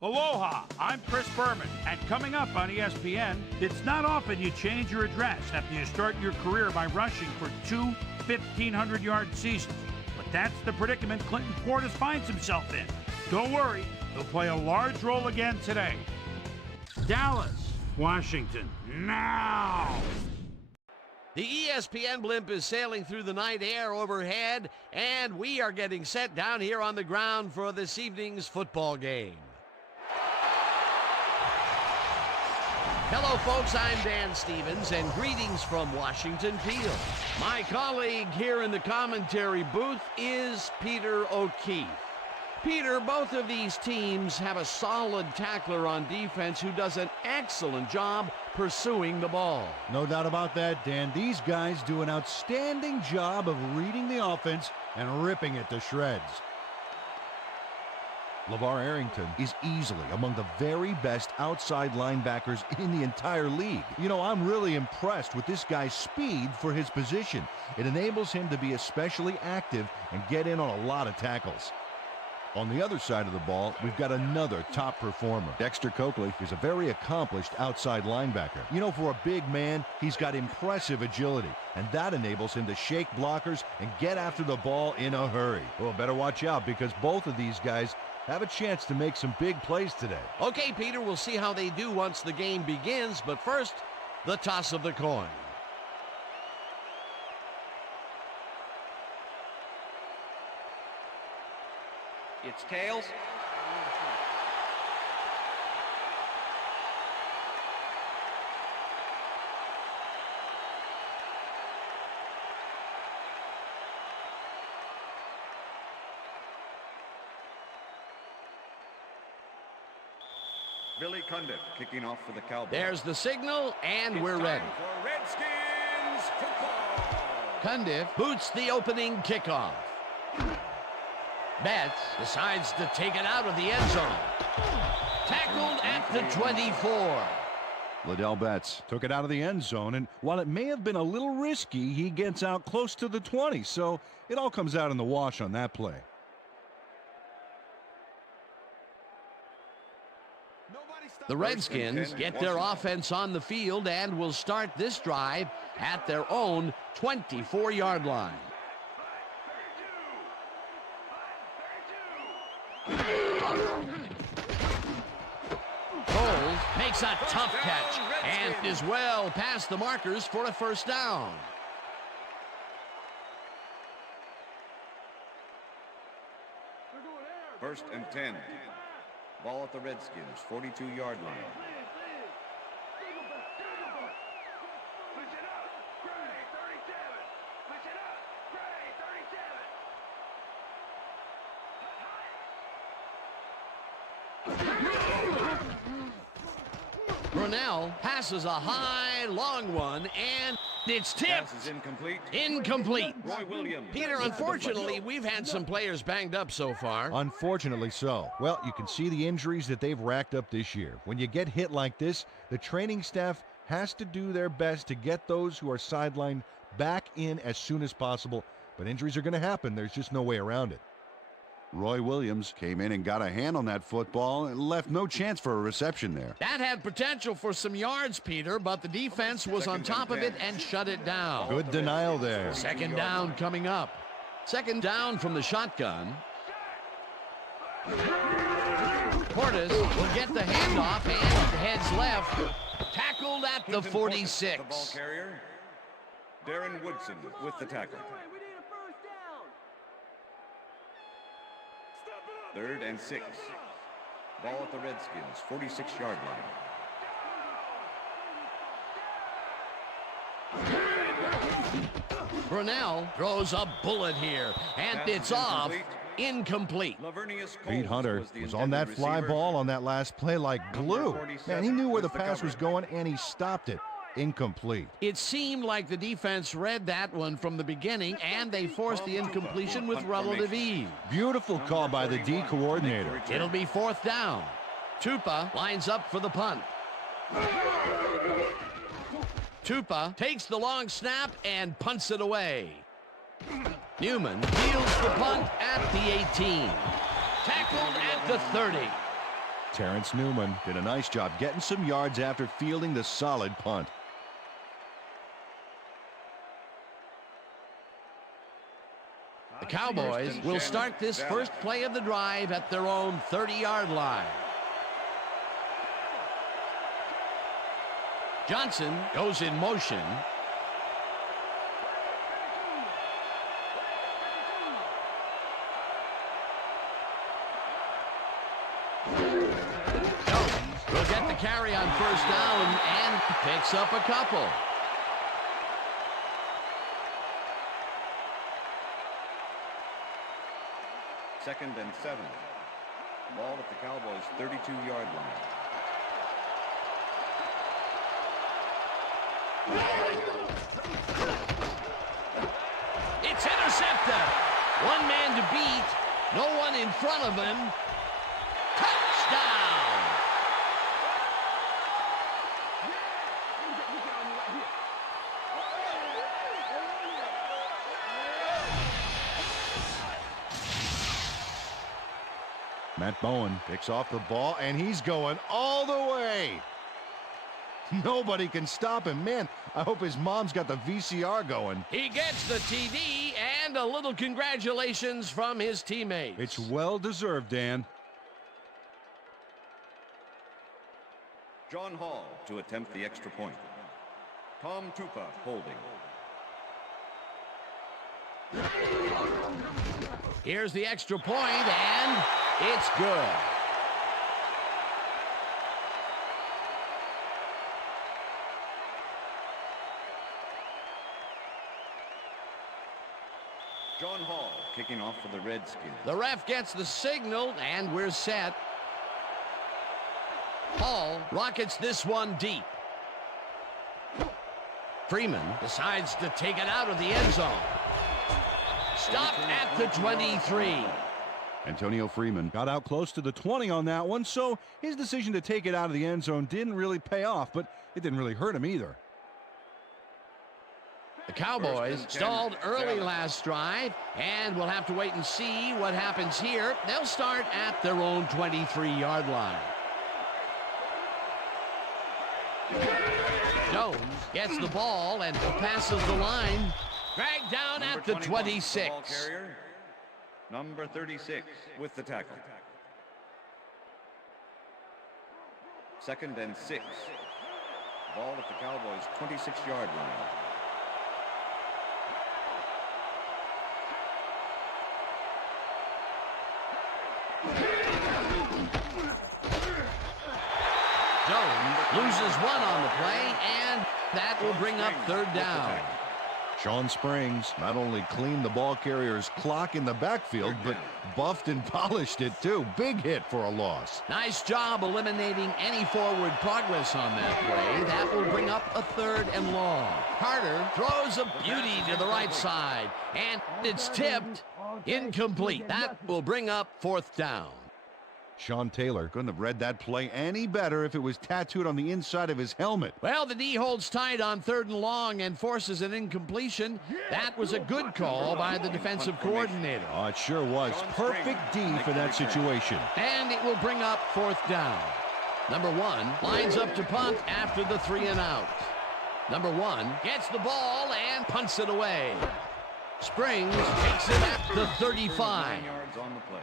Aloha, I'm Chris Berman, and coming up on ESPN, it's not often you change your address after you start your career by rushing for two 1,500-yard seasons. But that's the predicament Clinton Portis finds himself in. Don't worry, he'll play a large role again today. Dallas, Washington, now! The ESPN blimp is sailing through the night air overhead, and we are getting set down here on the ground for this evening's football game. Hello, folks. I'm Dan Stevens, and greetings from Washington Field. My colleague here in the commentary booth is Peter O'Keefe. Peter, both of these teams have a solid tackler on defense who does an excellent job pursuing the ball. No doubt about that, Dan. These guys do an outstanding job of reading the offense and ripping it to shreds. LeVar Arrington is easily among the very best outside linebackers in the entire league. You know, I'm really impressed with this guy's speed for his position. It enables him to be especially active and get in on a lot of tackles. On the other side of the ball, we've got another top performer. Dexter Coakley is a very accomplished outside linebacker. You know, for a big man, he's got impressive agility, and that enables him to shake blockers and get after the ball in a hurry. Well, better watch out because both of these guys have a chance to make some big plays today. Okay, Peter, we'll see how they do once the game begins, but first, the toss of the coin. It's tails. Billy Cundiff kicking off for the Cowboys. There's the signal, and we're ready. For Redskins football. Cundiff boots the opening kickoff. Betts decides to take it out of the end zone. Tackled at the 24. Liddell Betts took it out of the end zone, and while it may have been a little risky, he gets out close to the 20, so it all comes out in the wash on that play. The Redskins get their offense on the field and will start this drive at their own 24-yard line. Coles makes a tough catch and is well past the markers for a first down. First and 10. Ball at the Redskins, 42-yard line. Brunell passes a high, long one, and it's tipped. Pass is incomplete. Incomplete. Roy Williams. Peter, unfortunately, we've had some players banged up so far. Unfortunately so. Well, you can see the injuries that they've racked up this year. When you get hit like this, the training staff has to do their best to get those who are sidelined back in as soon as possible. But injuries are going to happen. There's just no way around it. Roy Williams came in and got a hand on that football and left no chance for a reception there. That had potential for some yards, Peter, but the defense was on top of it and shut it down. Good denial there. Second down coming up. Second down from the shotgun. Portis will get the handoff and heads left. Tackled at the 46. The ball carrier, Darren Woodson with the tackle. Third and 6. Ball at the Redskins, 46-yard line. Brunell throws a bullet here, and it's off. Incomplete. Pete Hunter was on that fly ball on that last play like glue. Man, he knew where the pass was going, and he stopped it. Incomplete. It seemed like the defense read that one from the beginning, and they forced the incompletion with relative ease. Beautiful call by the D coordinator. It'll be fourth down. Tupa lines up for the punt. Tupa takes the long snap and punts it away. Newman fields the punt at the 18. Tackled at the 30. Terrence Newman did a nice job getting some yards after fielding the solid punt. The Cowboys will start this first play of the drive at their own 30-yard line. Johnson goes in motion. Jones will get the carry on first down and picks up a couple. Second and 7. Ball at the Cowboys' 32-yard line. It's intercepted. One man to beat. No one in front of him. Touchdown. Matt Bowen picks off the ball, and he's going all the way. Nobody can stop him. Man, I hope his mom's got the VCR going. He gets the TD and a little congratulations from his teammates. It's well-deserved, Dan. John Hall to attempt the extra point. Tom Tupa holding. Here's the extra point, and it's good. John Hall kicking off for the Redskins. The ref gets the signal, and we're set. Hall rockets this one deep. Freeman decides to take it out of the end zone. Stopped at the 23. Antonio Freeman got out close to the 20 on that one, so his decision to take it out of the end zone didn't really pay off, but it didn't really hurt him either. The Cowboys stalled early last drive, and we'll have to wait and see what happens here. They'll start at their own 23-yard line. Jones gets the ball and passes the line. Dragged down at the 26. Ball carrier, number 36 with the tackle. Second and 6. Ball at the Cowboys' 26-yard line. Jones loses one on the play, and that will bring up third down. Sean Springs not only cleaned the ball carrier's clock in the backfield, but buffed and polished it too. Big hit for a loss. Nice job eliminating any forward progress on that play. That will bring up a third and long. Carter throws a beauty to the right side, and it's tipped. Incomplete. That will bring up fourth down. Sean Taylor couldn't have read that play any better if it was tattooed on the inside of his helmet. Well, the D holds tight on third and long and forces an incompletion. That was a good call by the defensive coordinator. Oh, it sure was. Perfect D for that situation. And it will bring up fourth down. Number 1 lines up to punt after the 3 and out. Number 1 gets the ball and punts it away. Springs takes it at the 35. 9 yards on the play.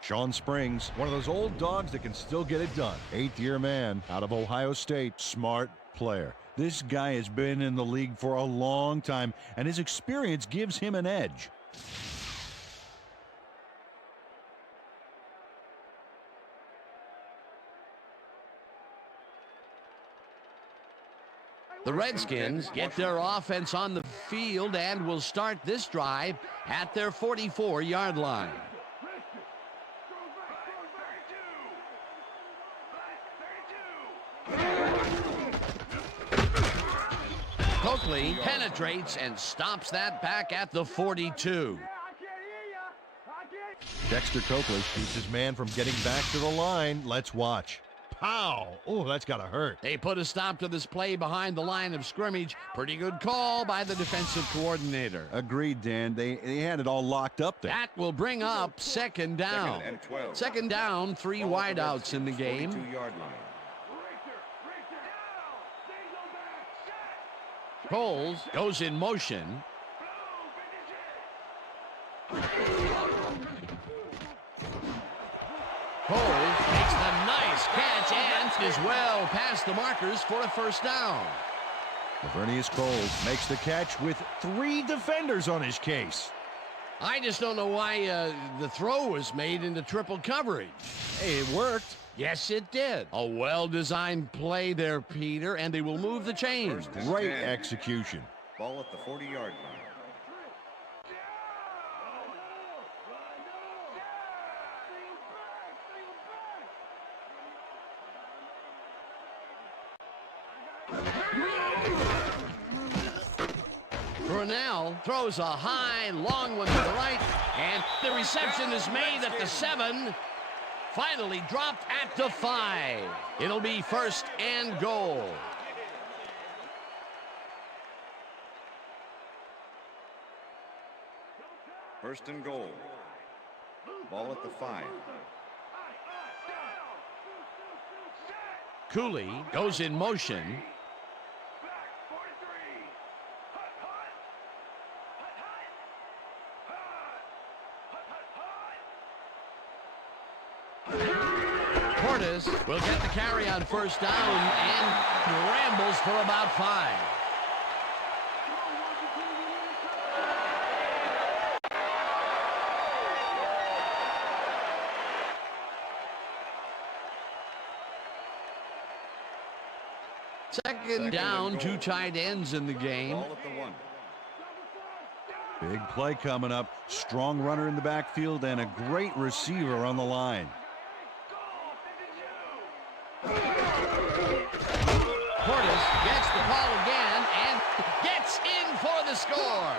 Sean Springs, one of those old dogs that can still get it done. 8th-year man out of Ohio State. Smart player. This guy has been in the league for a long time, and his experience gives him an edge. The Redskins get their offense on the field and will start this drive at their 44-yard line. Coakley penetrates and stops that back at the 42. Dexter Coakley keeps his man from getting back to the line. Let's watch. How? Oh, that's got to hurt. They put a stop to this play behind the line of scrimmage. Pretty good call by the defensive coordinator. Agreed, Dan. They had it all locked up there. That will bring up second down. Second and 12. Second down, 3 wideouts in the game. 42-yard line. Coles goes in motion. Coles makes the nice catch and is well past the markers for a first down. Lavernius Coles makes the catch with 3 defenders on his case. I just don't know why the throw was made into triple coverage. Hey, it worked. Yes, it did. A well-designed play there, Peter, and they will move the chains. Great execution. Ball at the 40-yard line. Brunel throws a high, long one to the right, and the reception is made at the 7. Finally dropped at the 5. It'll be first and goal. First and goal. Ball at the 5. Cooley goes in motion. Portis will get the carry on first down and rambles for about 5. Second down, 2 tight ends in the game. Ball at the 1. Big play coming up. Strong runner in the backfield and a great receiver on the line. Portis gets the ball again and gets in for the score.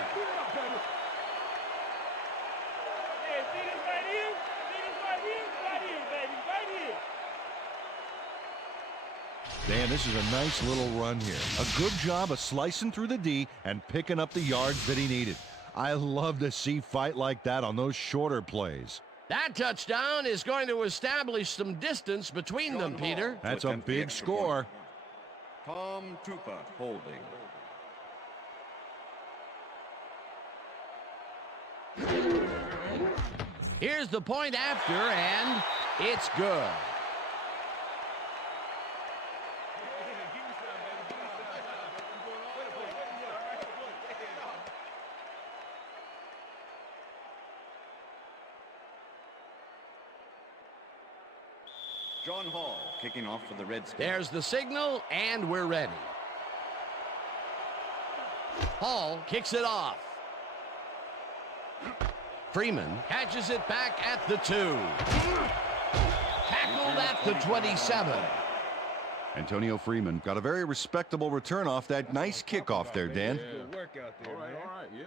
Dan, this is a nice little run here. A good job of slicing through the D and picking up the yards that he needed. I love to see fight like that on those shorter plays. That touchdown is going to establish some distance between them, Peter. That's a big score. Tom Tupa holding. Here's the point after, and it's good. John Hall kicking off for the Redskins. There's the signal, and we're ready. Hall kicks it off. Freeman catches it back at the 2. Tackled at the 27. Antonio Freeman got a very respectable return off that nice kickoff there, Dan. Good work out there, all right, yeah.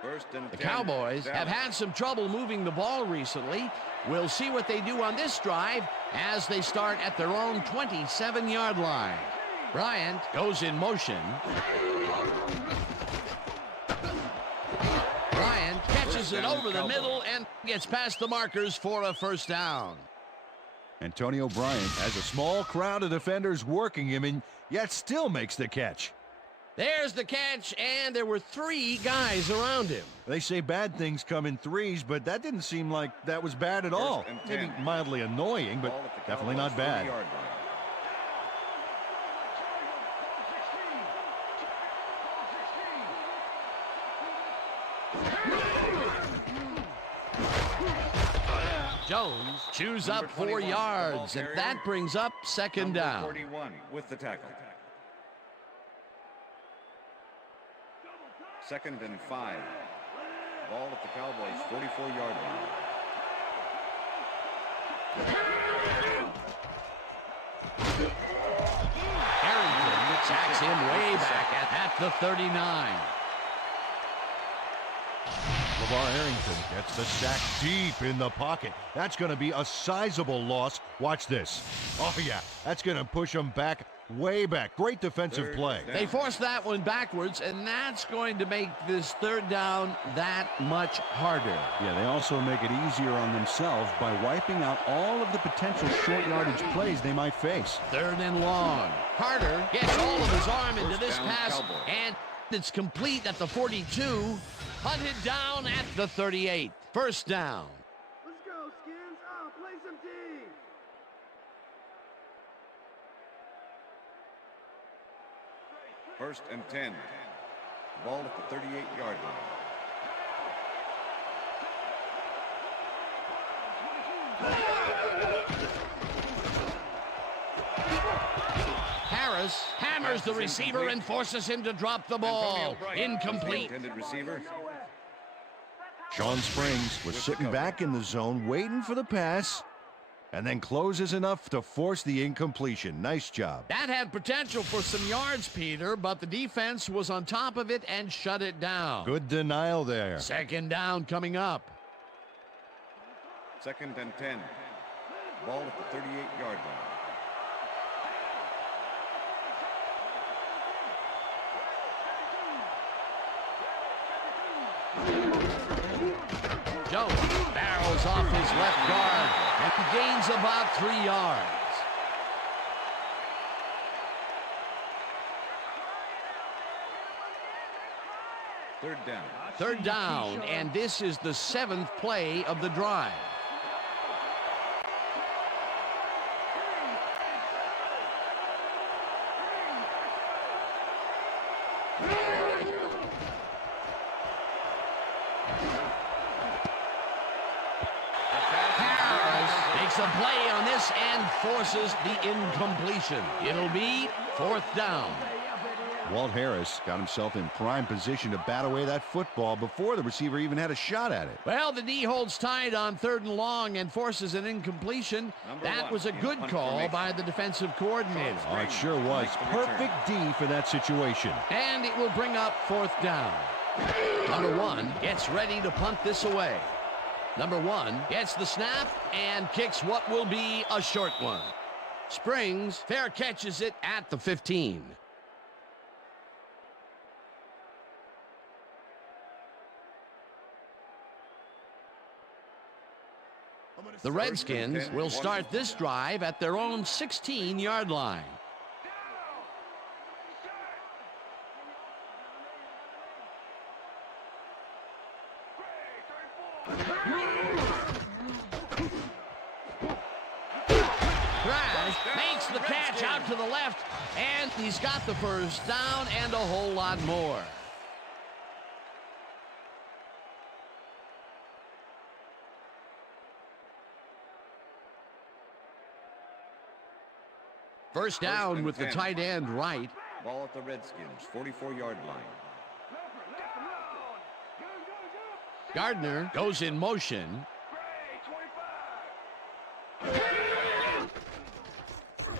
First and The 10. Cowboys have had some trouble moving the ball recently. We'll see what they do on this drive as they start at their own 27-yard line. Bryant goes in motion. Bryant catches it over the middle and gets past the markers for a first down. Antonio Bryant has a small crowd of defenders working him and yet still makes the catch. There's the catch, and there were 3 guys around him. They say bad things come in threes, but that didn't seem like that was bad at all. and Maybe 10. mildly annoying, but Ball at the definitely Cowboys' not bad. 40-yard line. Jones chews Number up 4 21, the yards, ball and carrier. that brings up second Number down. 41 with the tackle. Second and 5. Ball at the Cowboys' 44-yard line. Harrington sacks him way back at the 39. LeVar Arrington gets the sack deep in the pocket. That's going to be a sizable loss. Watch this. Oh, yeah, that's going to push him back, way back. Great defensive play. They forced that one backwards, and that's going to make this third down that much harder. Yeah, they also make it easier on themselves by wiping out all of the potential short yardage plays they might face. Third and long. Carter gets all of his arm into this pass, and it's complete at the 42. Hunted down at the 38. First down. Let's go, Skins. Play some D. First and 10. Ball at the 38-yard line. Harris hammers the receiver and forces him to drop the ball. Incomplete. Intended receiver. Sean Springs was sitting back in the zone waiting for the pass and then closes enough to force the incompletion. Nice job. That had potential for some yards, Peter, but the defense was on top of it and shut it down. Good denial there. Second down coming up. Second and 10. Ball at the 38-yard line. Jones barrels off his left guard and gains about 3 yards. Third down. Third down, and this is the 7th play of the drive. A play on this and forces the incompletion. It'll be fourth down. Walt Harris got himself in prime position to bat away that football before the receiver even had a shot at it. Well, the D holds tight on third and long and forces an incompletion. That was a good call by the defensive coordinator. Oh, it sure was. Perfect D for that situation. And it will bring up fourth down. Number 1 gets ready to punt this away. Number 1 gets the snap and kicks what will be a short one. Springs fair catches it at the 15. The Redskins will start this drive at their own 16-yard line. Makes the catch out to the left, and he's got the first down and a whole lot more. First down with the tight end right. Ball at the Redskins, 44-yard line. Gardner goes in motion.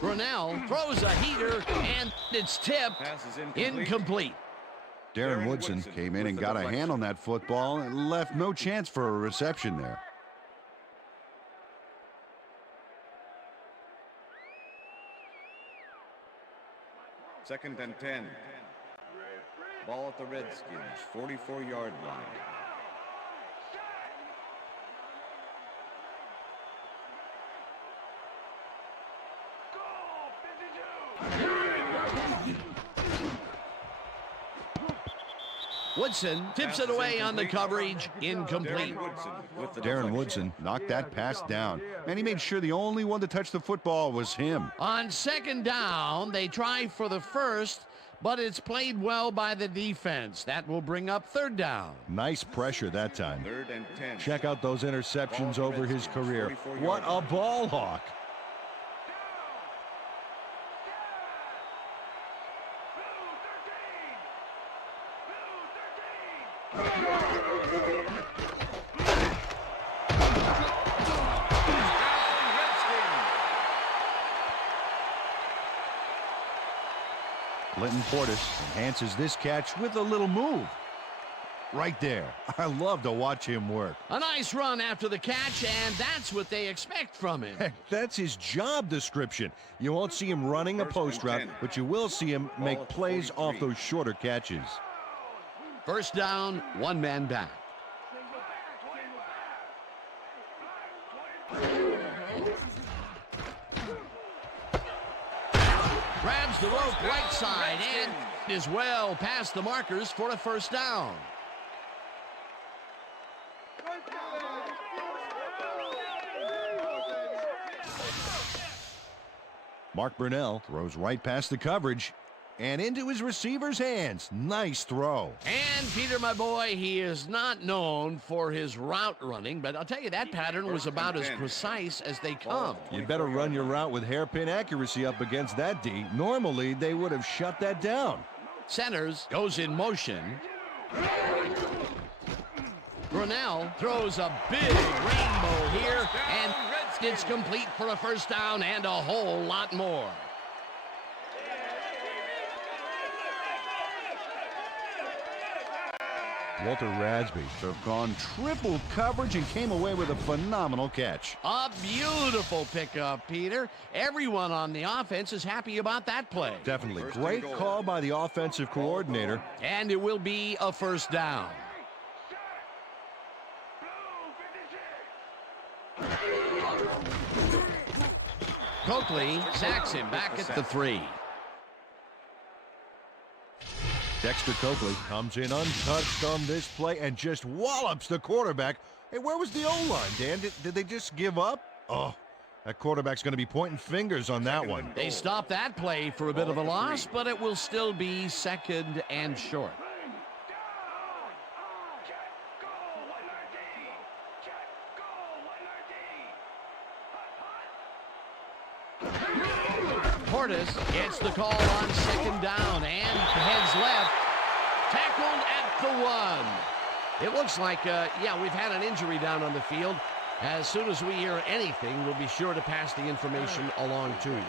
Brunell throws a heater, and it's tipped. Incomplete. Darren Woodson came in and got a hand on that football and left no chance for a reception there. Second and 10. Ball at the Redskins, 44-yard line. Woodson tips it away on the coverage. Incomplete. Darren Woodson knocked that pass down, and he made sure the only one to touch the football was him. On second down, they try for the first, but it's played well by the defense. That will bring up third down. Nice pressure that time. Third and 10. Check out those interceptions over his career. What a ball hawk. Clinton Portis enhances this catch with a little move. right there. I love to watch him work. A nice run after the catch, and that's what they expect from him. Heck, that's his job description. You won't see him running a post route, but you will see him make plays off those shorter catches. First down, one man back. Grabs the rope right side and is well past the markers for a first down. Mark Burnell throws right past the coverage and into his receiver's hands. Nice throw. And Peter, my boy, he is not known for his route running, but I'll tell you, that pattern was about as precise as they come. You'd better run your route with hairpin accuracy up against that D. Normally, they would have shut that down. Centers, goes in motion. Brunell throws a big rainbow here, and it's complete for a first down and a whole lot more. Walter Radsby took on triple coverage and came away with a phenomenal catch. A beautiful pickup, Peter. Everyone on the offense is happy about that play. Definitely. Great call by the offensive coordinator. And it will be a first down. Coakley sacks him back at the 3. Dexter Coakley comes in untouched on this play and just wallops the quarterback. Hey, where was the O-line, Dan? Did they just give up? Oh, that quarterback's going to be pointing fingers on that one. They stopped that play for a bit of a loss, but it will still be second and short. Portis gets the call on second down and heads left. Tackled at the 1. It looks like, yeah, we've had an injury down on the field. As soon as we hear anything, we'll be sure to pass the information along to you.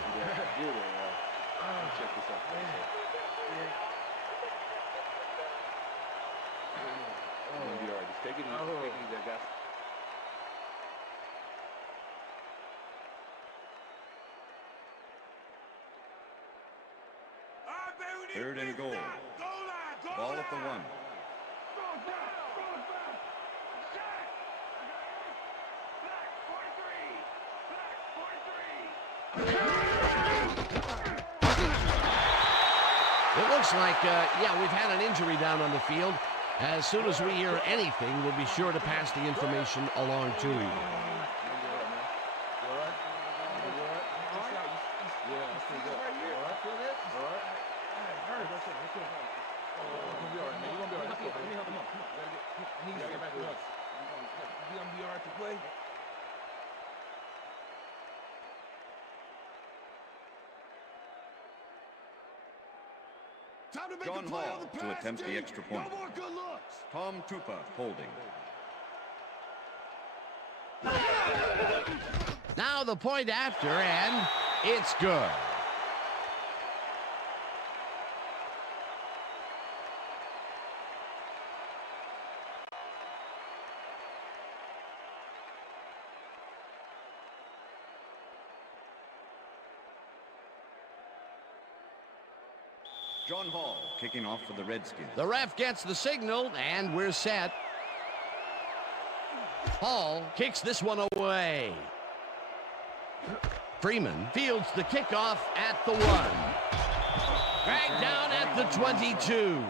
Third and goal. Ball at the 1. It looks like, yeah, we've had an injury down on the field. As soon as we hear anything, we'll be sure to pass the information along to you. John Hall to attempt the extra point. Tom Tupa holding. Now the point after, and it's good. John Hall kicking off for the Redskins. The ref gets the signal, and we're set. Hall kicks this one away. Freeman fields the kickoff at the 1. Dragged down at the 22.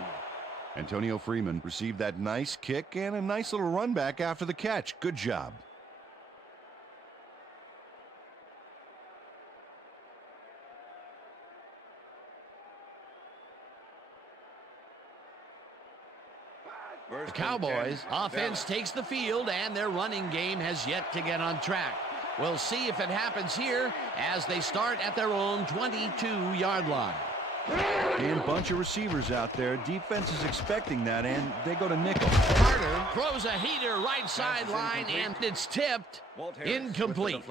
Antonio Freeman received that nice kick and a nice little run back after the catch. Good job. The Cowboys offense takes the field, and their running game has yet to get on track. We'll see if it happens here as they start at their own 22-yard line. And bunch of receivers out there. Defense is expecting that, and they go to nickel. Carter throws a heater right sideline, and it's tipped. Incomplete.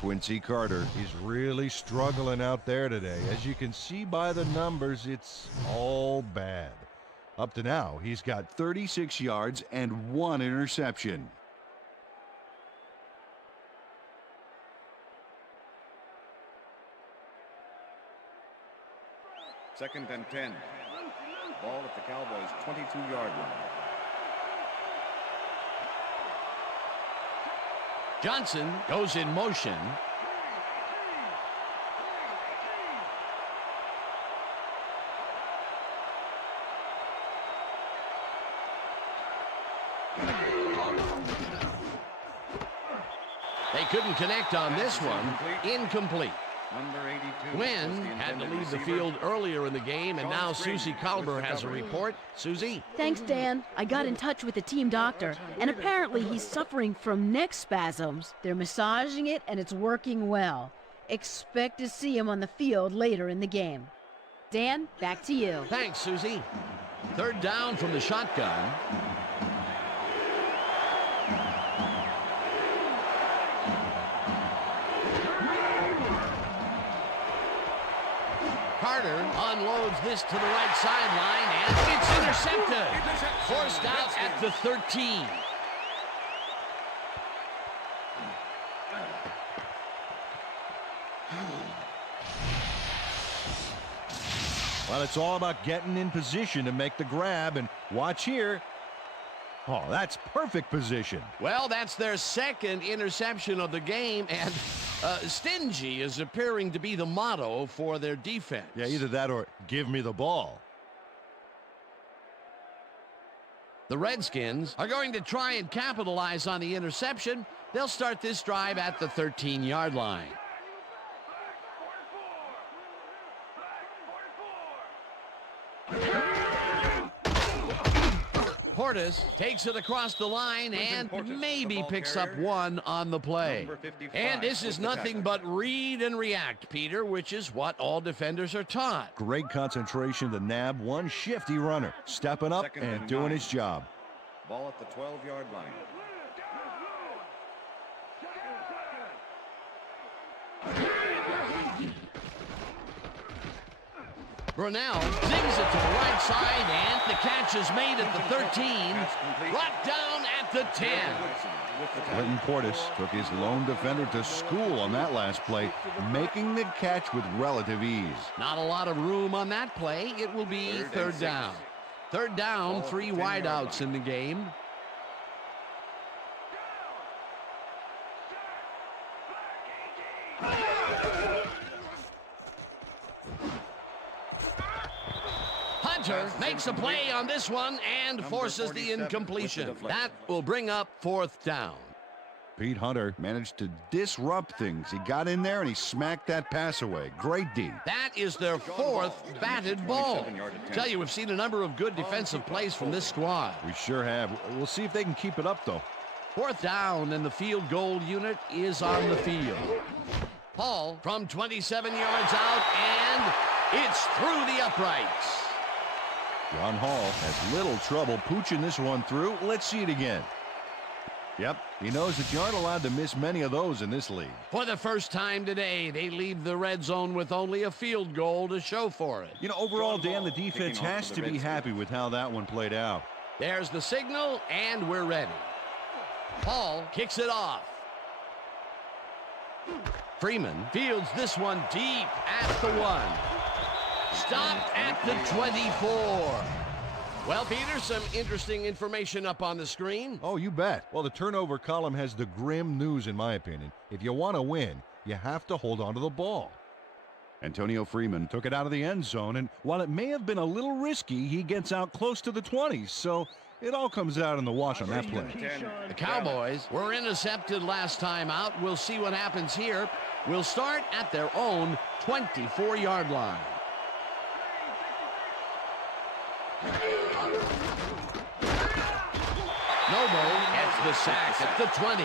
Quincy Carter is really struggling out there today. As you can see by the numbers, it's all bad. Up to now, he's got 36 yards and 1 interception. Second and 10. Ball at the Cowboys' 22-yard line. Johnson goes in motion. They couldn't connect on this one. Incomplete. Number 82. Wynn had to leave the field earlier in the game, and now Susie Kalber has a report. Susie? Thanks, Dan. I got in touch with the team doctor, and apparently he's suffering from neck spasms. They're massaging it, and it's working well. Expect to see him on the field later in the game. Dan, back to you. Thanks, Susie. Third down from the shotgun. Carter unloads this to the right sideline, and it's intercepted. Forced out at the 13. Well, it's all about getting in position to make the grab, and watch here. Oh, that's perfect position. Well, that's their second interception of the game, and stingy is appearing to be the motto for their defense. Yeah, either that or give me the ball. The Redskins are going to try and capitalize on the interception. They'll start this drive at the 13-yard line. Portis takes it across the line and maybe picks up one on the play. And this is nothing but read and react, Peter, which is what all defenders are taught. Great concentration to nab one shifty runner, stepping up and doing his job. Ball at the 12-yard line. Brunell zings it to the right side, and the catch is made at the 13, brought down at the 10. Clinton Portis took his lone defender to school on that last play, making the catch with relative ease. Not a lot of room on that play. It will be third down. Third down, 3 wideouts in the game. Hunter makes a play on this one and forces the incompletion. That will bring up fourth down. Pete Hunter managed to disrupt things. He got in there and he smacked that pass away. Great D. That is their fourth batted ball. Tell you, we've seen a number of good defensive plays from this squad. We sure have. We'll see if they can keep it up, though. Fourth down, and the field goal unit is on the field. Hall from 27 yards out, and it's through the uprights. John Hall has little trouble pooching this one through. Let's see it again. Yep, he knows that you aren't allowed to miss many of those in this league. For the first time today, they leave the red zone with only a field goal to show for it. You know, overall, Dan, the defense has to be happy with how that one played out. There's the signal, and we're ready. Hall kicks it off. Freeman fields this one deep at the 1. Stopped at the 24. Well, Peter, some interesting information up on the screen. Oh, you bet. Well, the turnover column has the grim news, in my opinion. If you want to win, you have to hold on to the ball. Antonio Freeman took it out of the end zone, and while it may have been a little risky, he gets out close to the 20s, so it all comes out in the wash on that play. The Cowboys were intercepted last time out. We'll see what happens here. We'll start at their own 24-yard line. Noble gets the sack at the 20.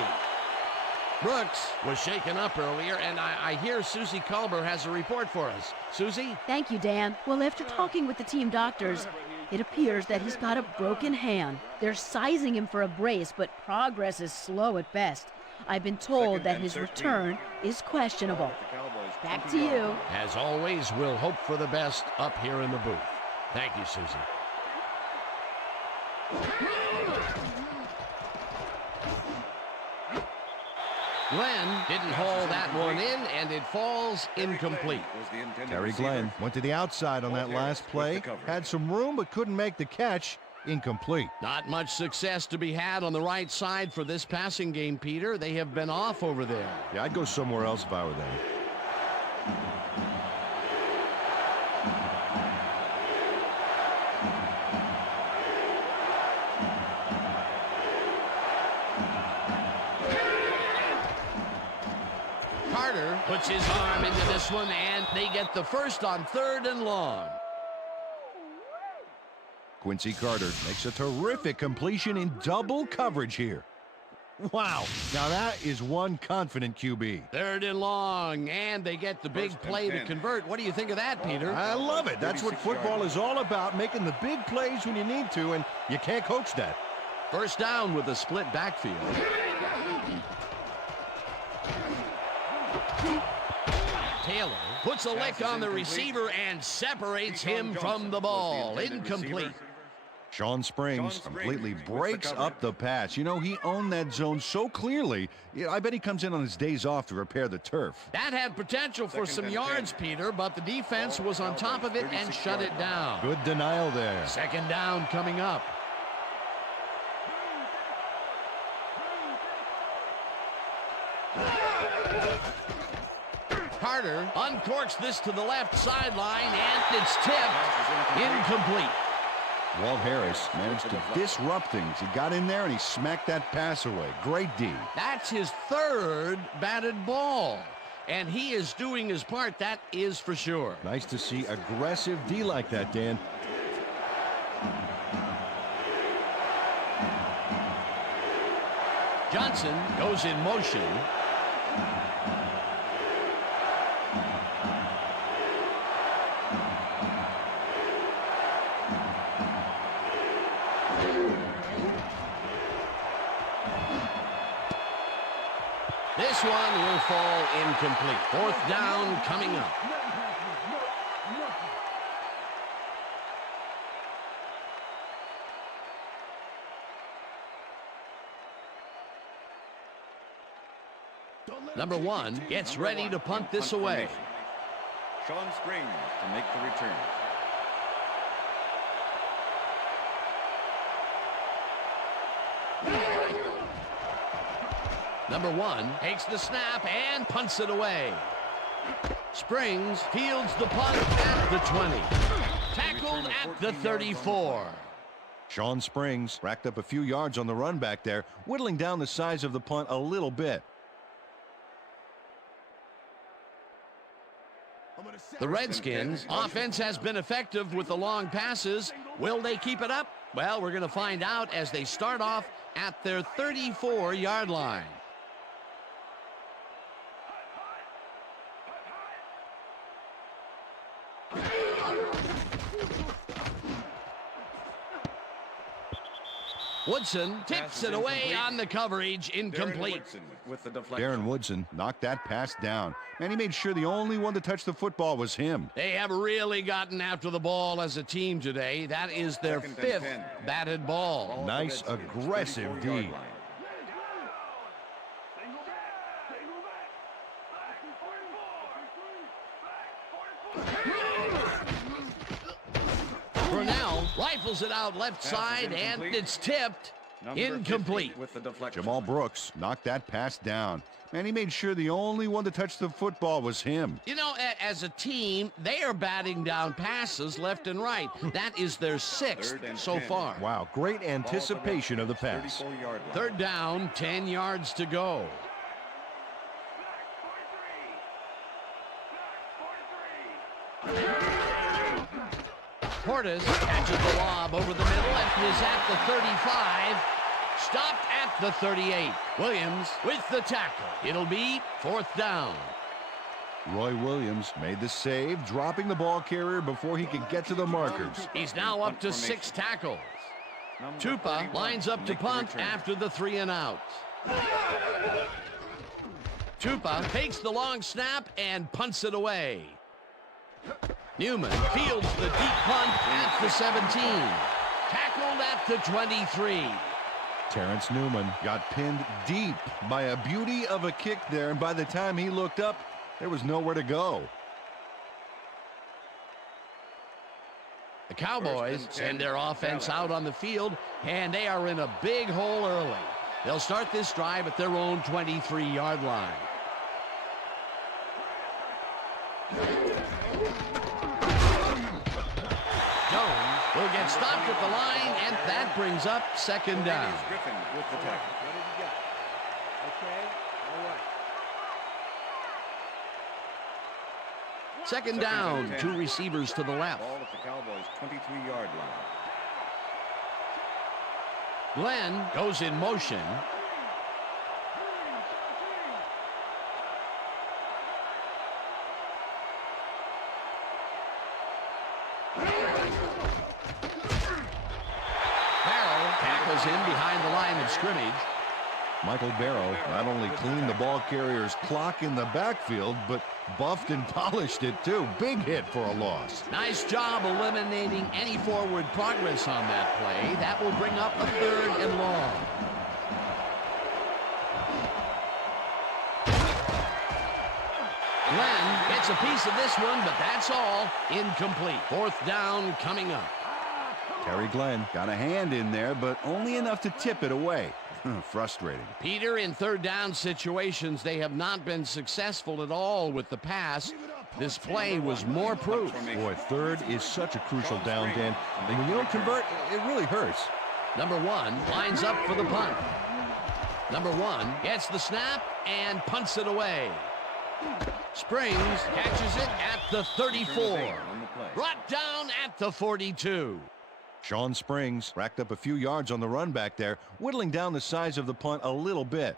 Brooks was shaken up earlier, and I hear Susie Kalber has a report for us. Susie? Thank you, Dan. Well, after talking with the team doctors, it appears that he's got a broken hand. They're sizing him for a brace, but progress is slow at best. I've been told that his return is questionable. Back to you. As always, we'll hope for the best up here in the booth. Thank you, Susie. Glenn didn't haul that one in, and it falls incomplete. Terry Glenn went to the outside on that last play. Had some room, but couldn't make the catch. Incomplete. Not much success to be had on the right side for this passing game, Peter. They have been off over there. Yeah, I'd go somewhere else if I were them. Carter puts his arm into this one, and they get the first on 3rd and long. Quincy Carter makes a terrific completion in double coverage here. Wow, now that is one confident QB. 3rd and long, and they get the big play to convert. What do you think of that, Peter? I love it. That's what football is all about, making the big plays when you need to, and you can't coach that. 1st down with a split backfield. Taylor puts a lick on the receiver and separates him from the ball. Incomplete. Sean Springs completely breaks up the pass. You know, he owned that zone so clearly. I bet he comes in on his days off to repair the turf. That had potential for some yards, Peter, but the defense was on top of it and shut it down. Good denial there. 2nd down coming up. Carter uncorks this to the left sideline, and it's tipped. Incomplete. Walt Harris managed to disrupt things. He got in there and he smacked that pass away. Great D. That's his 3rd batted ball, and he is doing his part, that is for sure. Nice to see aggressive D like that, Dan. Johnson goes in motion. This one will fall incomplete. 4th down coming up. Number 1 gets ready to punt this away. Sean Springs to make the return. Number 1 takes the snap and punts it away. Springs fields the punt at the 20. Tackled at the 34. Sean Springs racked up a few yards on the run back there, whittling down the size of the punt a little bit. The Redskins' offense has been effective with the long passes. Will they keep it up? Well, we're going to find out as they start off at their 34-yard line. Woodson tips it away on the coverage. Incomplete. Darren Woodson knocked that pass down, and he made sure the only one to touch the football was him. They have really gotten after the ball as a team today. That is their 5th batted ball. Nice aggressive D. Brunell rifles it out left side, and it's tipped. Incomplete. With the deflection. Jamal Brooks knocked that pass down, and he made sure the only one to touch the football was him. You know, as a team, they are batting down passes left and right. That is their 6th so far. Wow, great anticipation of the pass. 3rd down, 10 yards to go. Portis catches the lob over the middle and is at the 35. Stopped at the 38. Williams with the tackle. It'll be 4th down. Roy Williams made the save, dropping the ball carrier before he could get to the markers. He's now up to 6 tackles. Tupa lines up to punt after the 3 and out. Tupa takes the long snap and punts it away. Newman fields the deep punt at the 17. Tackled at at the 23. Terrence Newman got pinned deep by a beauty of a kick there, and by the time he looked up, there was nowhere to go. The Cowboys send their offense out on the field, and they are in a big hole early. They'll start this drive at their own 23-yard line. Jones will get stopped at the line, and that brings up second down. Griffin with the tackle. What have you got? Okay, all right. Second down, two receivers to the left. Ball at the Cowboys' 23-yard line. Glenn goes in motion. Barrow tackles him behind the line of scrimmage. Michael Barrow not only cleaned the ball carrier's clock in the backfield, but buffed and polished it too. Big hit for a loss. Nice job eliminating any forward progress on that play. That will bring up a third and long. Glenn gets a piece of this one, but that's all. Incomplete. Fourth down coming up. Terry Glenn got a hand in there, but only enough to tip it away. Frustrating. Peter, in third down situations, they have not been successful at all with the pass. This play was more proof. Boy, third is such a crucial down, Dan. And when you don't convert, it really hurts. Number one lines up for the punt. Number one gets the snap and punts it away. Springs catches it at the 34. Brought down at the 42. Sean Springs racked up a few yards on the run back there, whittling down the size of the punt a little bit.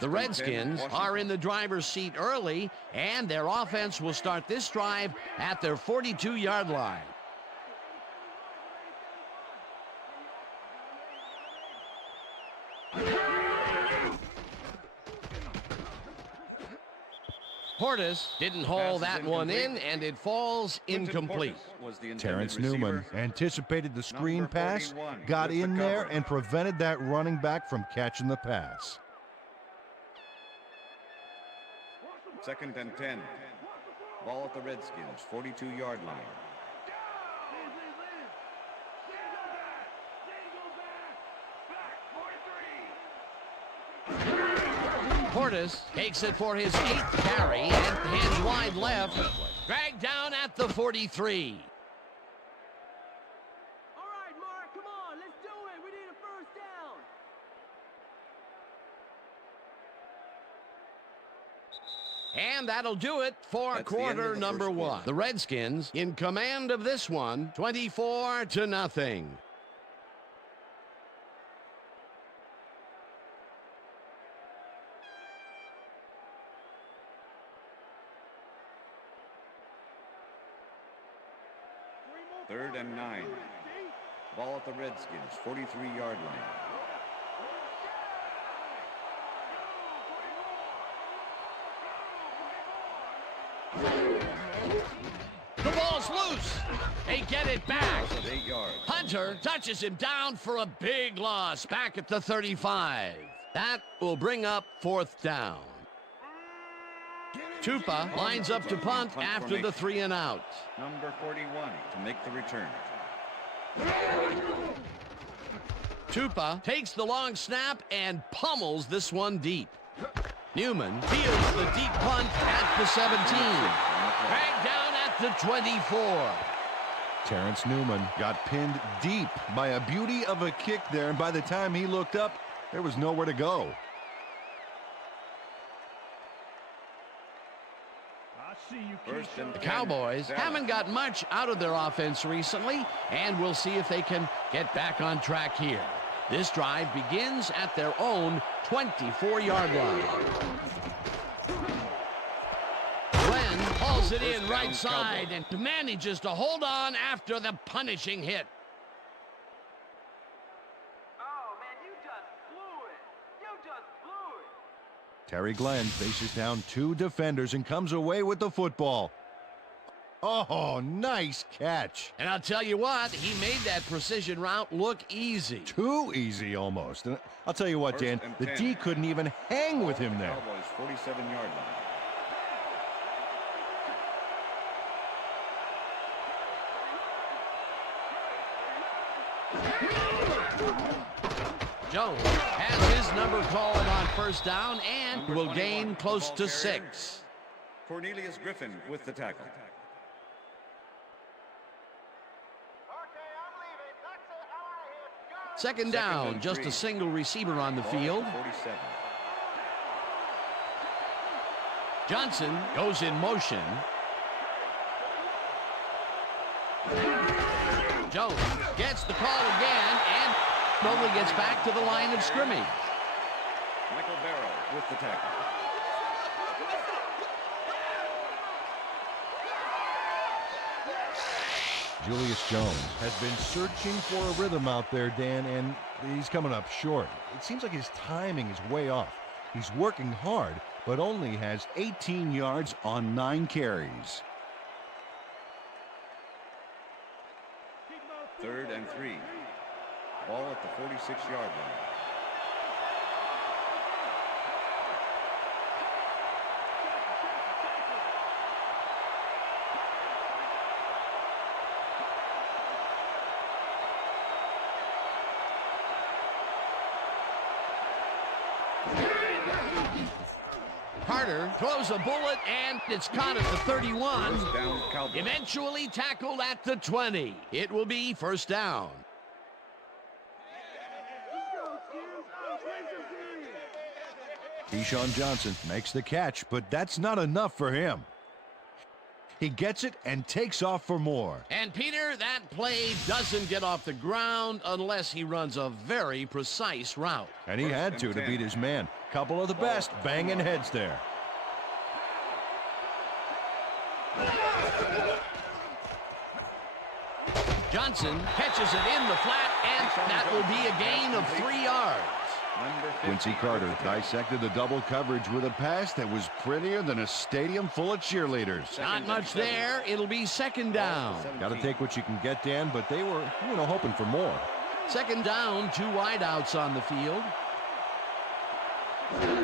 The Redskins are in the driver's seat early, and their offense will start this drive at their 42-yard line. Portis didn't haul that one in, and it falls incomplete. Terrence Newman anticipated the screen pass, got in there, and prevented that running back from catching the pass. Second and 10. Ball at the Redskins' 42-yard line. Portis takes it for his 8th carry and hands wide left. Dragged down at the 43. All right, Mark, come on, let's do it. We need a first down. And that'll do it for That's quarter number one. quarter. The Redskins in command of this one, 24-0. Third and 9. Ball at the Redskins' 43-yard line. The ball's loose. They get it back. 8 yards. Hunter touches him down for a big loss back at the 35. That will bring up fourth down. Tupa lines up to punt after the 3 and out. Number 41 to make the return. Tupa takes the long snap and pummels this one deep. Newman fields the deep punt at the 17. Dragged down at the 24. Terrence Newman got pinned deep by a beauty of a kick there, and by the time he looked up, there was nowhere to go. The Cowboys haven't got much out of their offense recently, and we'll see if they can get back on track here. This drive begins at their own 24-yard line. Glenn hauls it in right side and manages to hold on after the punishing hit. Oh, man, you just blew it. You just blew it. Terry Glenn faces down 2 defenders and comes away with the football. Oh, nice catch. And I'll tell you what, he made that precision route look easy. Too easy almost. And I'll tell you what, Dan, the D couldn't even hang with him there. Cowboys 47-yard line. Jones has his number called on first down and will gain close to 6. Cornelius Griffin with the tackle. Second down, just a single receiver on the field. 47. Johnson goes in motion. Jones gets the call again and only gets back to the line of scrimmage. Michael Barrow with the tackle. Julius Jones has been searching for a rhythm out there, Dan, and he's coming up short. It seems like his timing is way off. He's working hard, but only has 18 yards on 9 carries. 3rd and 3. Ball at the 46-yard line. Carter throws a bullet, and it's caught at the 31. First down, Cowboys. Eventually tackled at the 20. It will be first down. Keyshawn Johnson makes the catch, but that's not enough for him. He gets it and takes off for more. And Peter, that play doesn't get off the ground unless he runs a very precise route. And he had to beat his man. Couple of the best banging heads there. Johnson catches it in the flat, and that will be a gain of 3 yards. Quincy Carter dissected the double coverage with a pass that was prettier than a stadium full of cheerleaders. Not much there. It'll be second down. Got to take what you can get, Dan, but they were, hoping for more. Second down, 2 wideouts on the field. Jones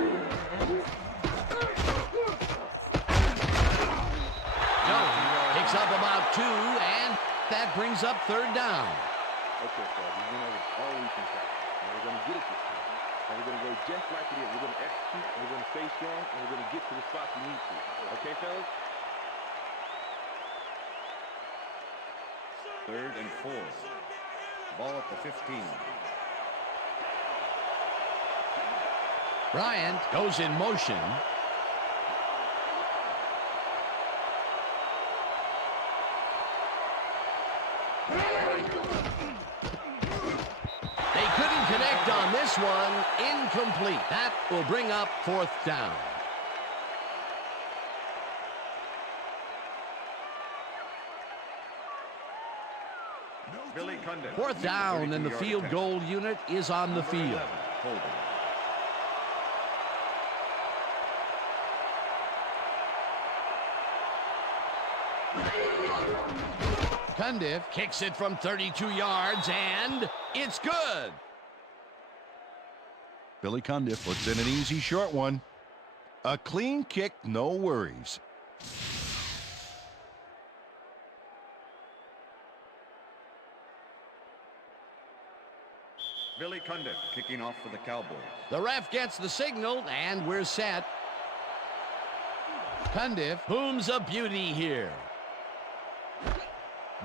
picks up about 2, and that brings up third down. Okay, so we went over all we can try. And we're going to get it this time. And we're going to go just like it is. We're going to execute, we're going to stay strong, and we're going to get to the spots we need to. Okay, fellas? 3rd and 4. Ball at the 15. Bryant goes in motion. They couldn't connect on this one. Incomplete. That will bring up fourth down. Billy Cundiff. Fourth down, and the field goal unit is on the field. Cundiff kicks it from 32 yards, and it's good. Billy Cundiff puts in an easy short one. A clean kick, no worries. Billy Cundiff kicking off for the Cowboys. The ref gets the signal, and we're set. Cundiff booms a beauty here.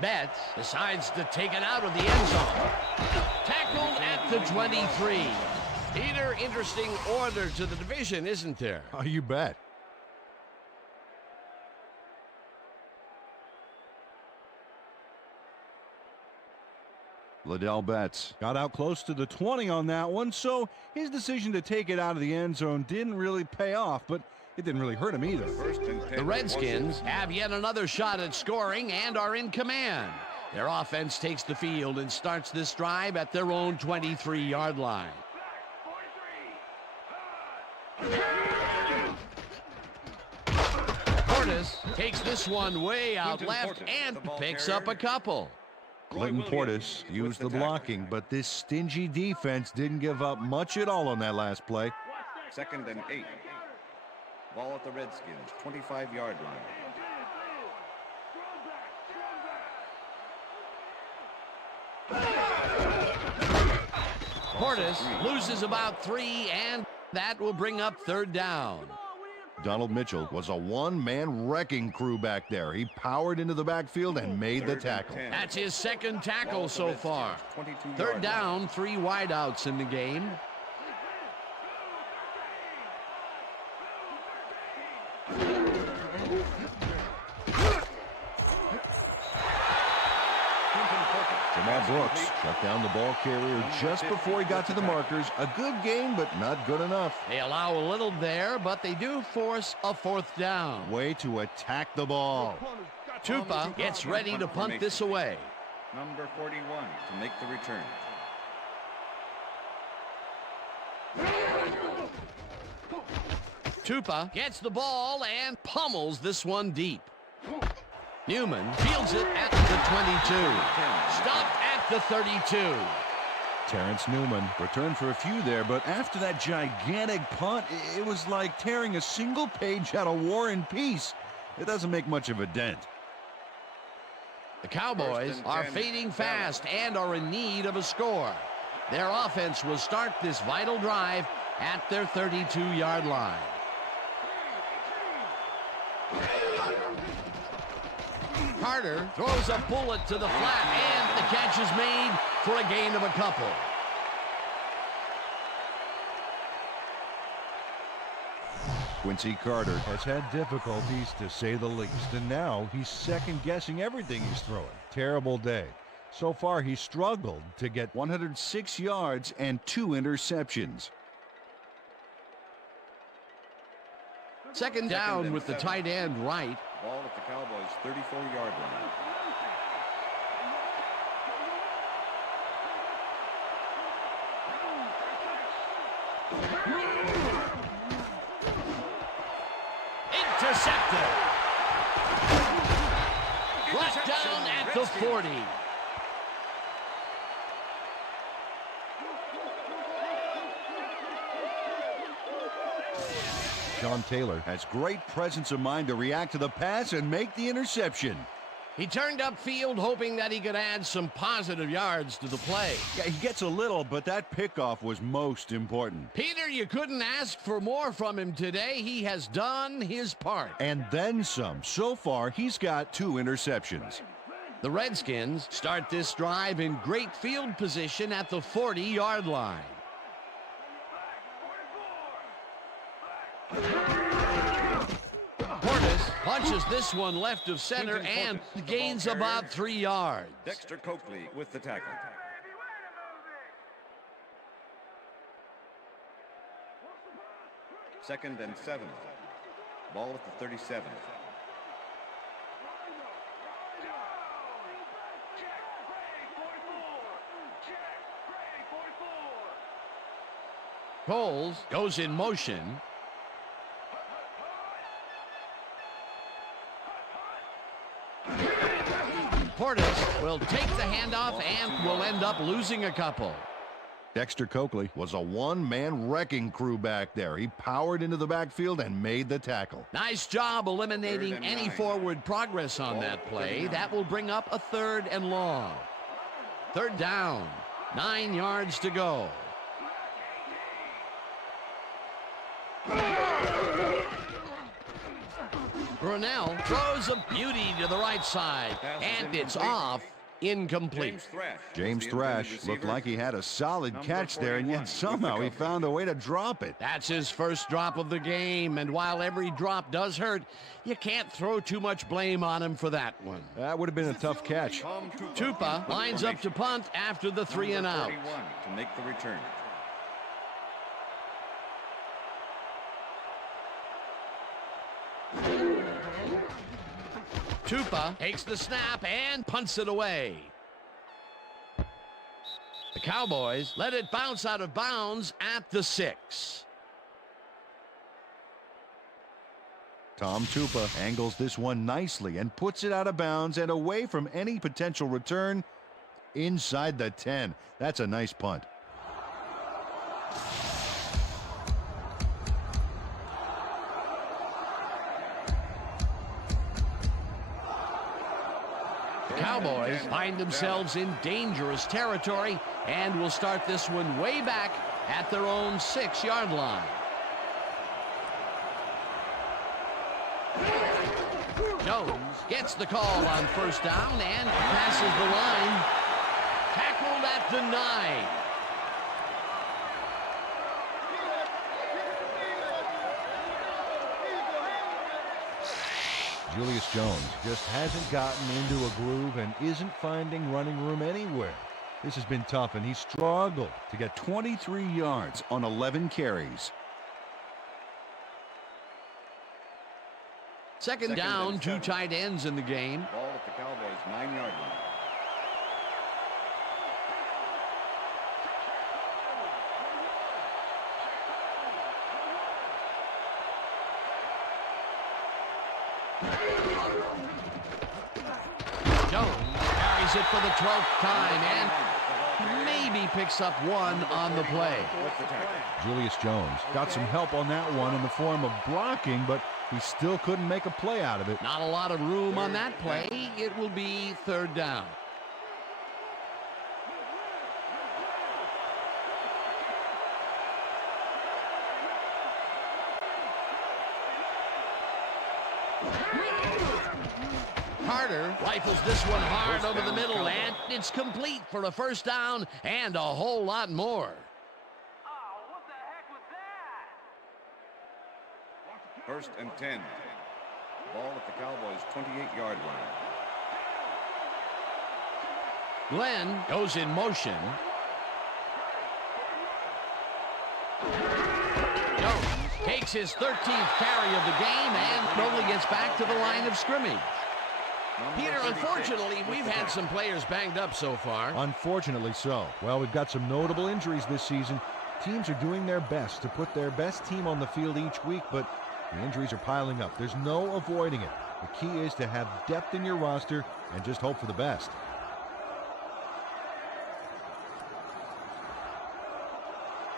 Betts decides to take it out of the end zone. Tackled at the 23. Peter, interesting order to the division, isn't there? Oh, you bet. Liddell Betts got out close to the 20 on that one, so his decision to take it out of the end zone didn't really pay off, but it didn't really hurt him either. The Redskins have yet another shot at scoring and are in command. Their offense takes the field and starts this drive at their own 23-yard line. Portis takes this one way out left and picks up a couple. Clinton Portis used the blocking, but this stingy defense didn't give up much at all on that last play. 2nd and 8. Ball at the Redskins, 25-yard line. Portis loses about 3, and that will bring up 3rd down. Donald Mitchell was a one-man wrecking crew back there. He powered into the backfield and made the tackle. That's his 2nd tackle so far. 3rd down, 3 wideouts in the game. Jamal Brooks shut down the ball carrier just before he got to the markers. A good gain, but not good enough. They allow a little there, but they do force a 4th down. Way to attack the ball. Tupa gets ready to punt this away. Number 41 to make the return. Tupa gets the ball and pummels this one deep. Newman fields it at the 22. Stopped at the 32. Terrence Newman returned for a few there, but after that gigantic punt, it was like tearing a single page out of War and Peace. It doesn't make much of a dent. The Cowboys are fading fast and are in need of a score. Their offense will start this vital drive at their 32-yard line. Carter throws a bullet to the flat, and the catch is made for a gain of a couple. Quincy Carter has had difficulties, to say the least, and now he's second-guessing everything he's throwing. Terrible day. So far, he struggled to get 106 yards and 2 interceptions. 2nd down with the tight end right. Ball at the Cowboys' 34-yard line. Intercepted. Brought down at the 40. Sean Taylor has great presence of mind to react to the pass and make the interception. He turned upfield hoping that he could add some positive yards to the play. Yeah, he gets a little, but that pickoff was most important. Peter, you couldn't ask for more from him today. He has done his part. And then some. So far, he's got 2 interceptions. The Redskins start this drive in great field position at the 40-yard line. Portis punches this one left of center and gains about 3 yards. Dexter Coakley with the tackle. Second and 7. Ball at the 37. Coles goes in motion. Portis will take the handoff and will end up losing a couple. Dexter Coakley was a one-man wrecking crew back there. He powered into the backfield and made the tackle. Nice job eliminating any forward progress on that play. That will bring up a 3rd and long. 3rd down, 9 yards to go. Brunell throws a beauty to the right side, and it's off, incomplete. James Thrash looked like he had a solid catch there, and yet somehow he found a way to drop it. That's his first drop of the game, and while every drop does hurt, you can't throw too much blame on him for that one. That would have been a tough catch. Tupa lines up to punt after the 3 and out. To make the return. Tupa takes the snap and punts it away. The Cowboys let it bounce out of bounds at the 6. Tom Tupa angles this one nicely and puts it out of bounds and away from any potential return inside the 10. That's a nice punt. The Cowboys find themselves in dangerous territory and will start this one way back at their own 6-yard line. Jones gets the call on first down and passes the line. Tackled at the 9. Julius Jones just hasn't gotten into a groove and isn't finding running room anywhere. This has been tough, and he struggled to get 23 yards on 11 carries. Second down, 2 tight ends in the game. Ball at the Cowboys' 9-yard line. Jones carries it for the 12th time and maybe picks up 1 on the play. Julius Jones got some help on that one in the form of blocking, but he still couldn't make a play out of it. Not a lot of room on that play. It will be 3rd down. Carter rifles this one hard over the middle, and it's complete for a first down and a whole lot more. Oh, what the heck was that? First and 10. Ball at the Cowboys' 28-yard line. Glenn goes in motion. Jones takes his 13th carry of the game and only gets back to the line of scrimmage. Peter, unfortunately, we've had some players banged up so far. Unfortunately so. Well, we've got some notable injuries this season. Teams are doing their best to put their best team on the field each week, but the injuries are piling up. There's no avoiding it. The key is to have depth in your roster and just hope for the best.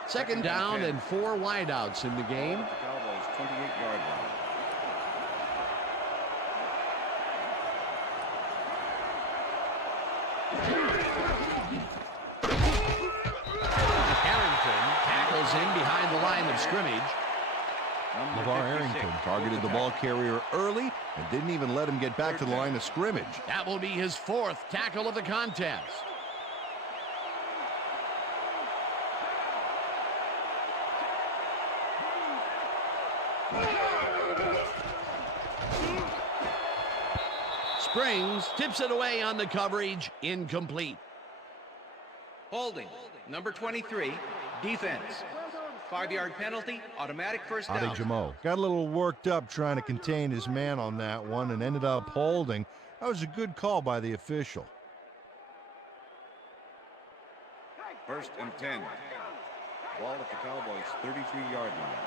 Second down and 4 wideouts in the game. The Cowboys' 28-yard line. In behind the line of scrimmage. LeVar Arrington targeted the ball carrier early and didn't even let him get back to the line of scrimmage. That will be his 4th tackle of the contest. Springs tips it away on the coverage. Incomplete. Holding. Number 23. Defense. 5-yard penalty. Automatic first down. Adejamo got a little worked up trying to contain his man on that one and ended up holding. That was a good call by the official. First and 10. Ball at the Cowboys' 33-yard line.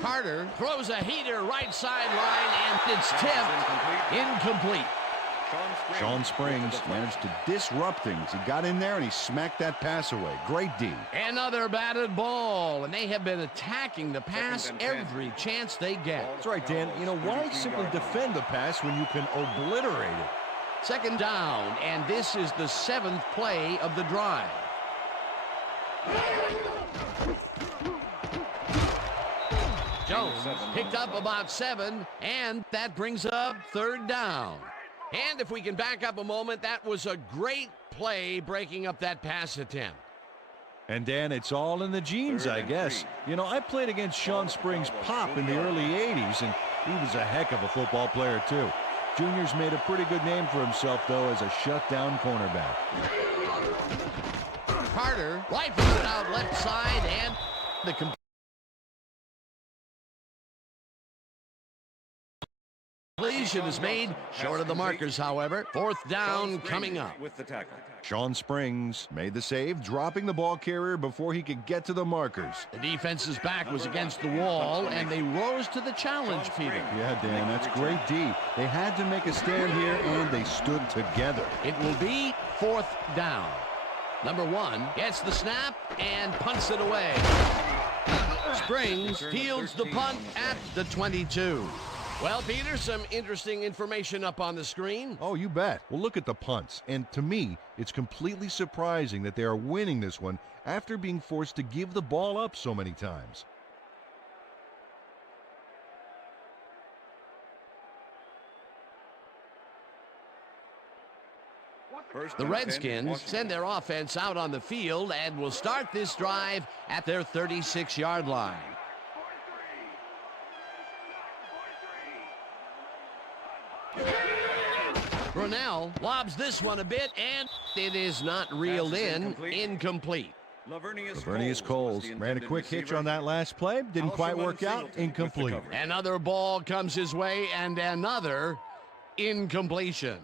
Carter throws a heater right sideline, and it's tipped. Incomplete. Sean Springs managed to disrupt things. He got in there and he smacked that pass away. Great D. Another batted ball, and they have been attacking the pass every chance they get. That's right, Dan. You know, why simply defend the pass when you can obliterate it? Second down, and this is the 7th play of the drive. Jones picked up about 7, and that brings up 3rd down. And if we can back up a moment, that was a great play breaking up that pass attempt. And Dan, it's all in the genes, I guess. You know, I played against Sean Springs' pop in the early 80s, and he was a heck of a football player, too. Junior's made a pretty good name for himself, though, as a shutdown cornerback. Carter rifles it out left side, and the completion is made. Short of the markers, however. Fourth down coming up. With the tackle. Sean Springs made the save, dropping the ball carrier before he could get to the markers. The defense's back was against the wall, and they rose to the challenge, Peter. Yeah, Dan, that's great D. They had to make a stand here, and they stood together. It will be fourth down. Number 1 gets the snap and punts it away. Springs fields the punt at the 22. Well, Peter, some interesting information up on the screen. Oh, you bet. Well, look at the punts. And to me, it's completely surprising that they are winning this one after being forced to give the ball up so many times. The Redskins send their offense out on the field and will start this drive at their 36-yard line. Brunell lobs this one a bit, and it is not reeled in. Incomplete. Lavernius Coles ran a quick hitch on that last play. Didn't quite work out. Incomplete. Another ball comes his way, and another incompletion.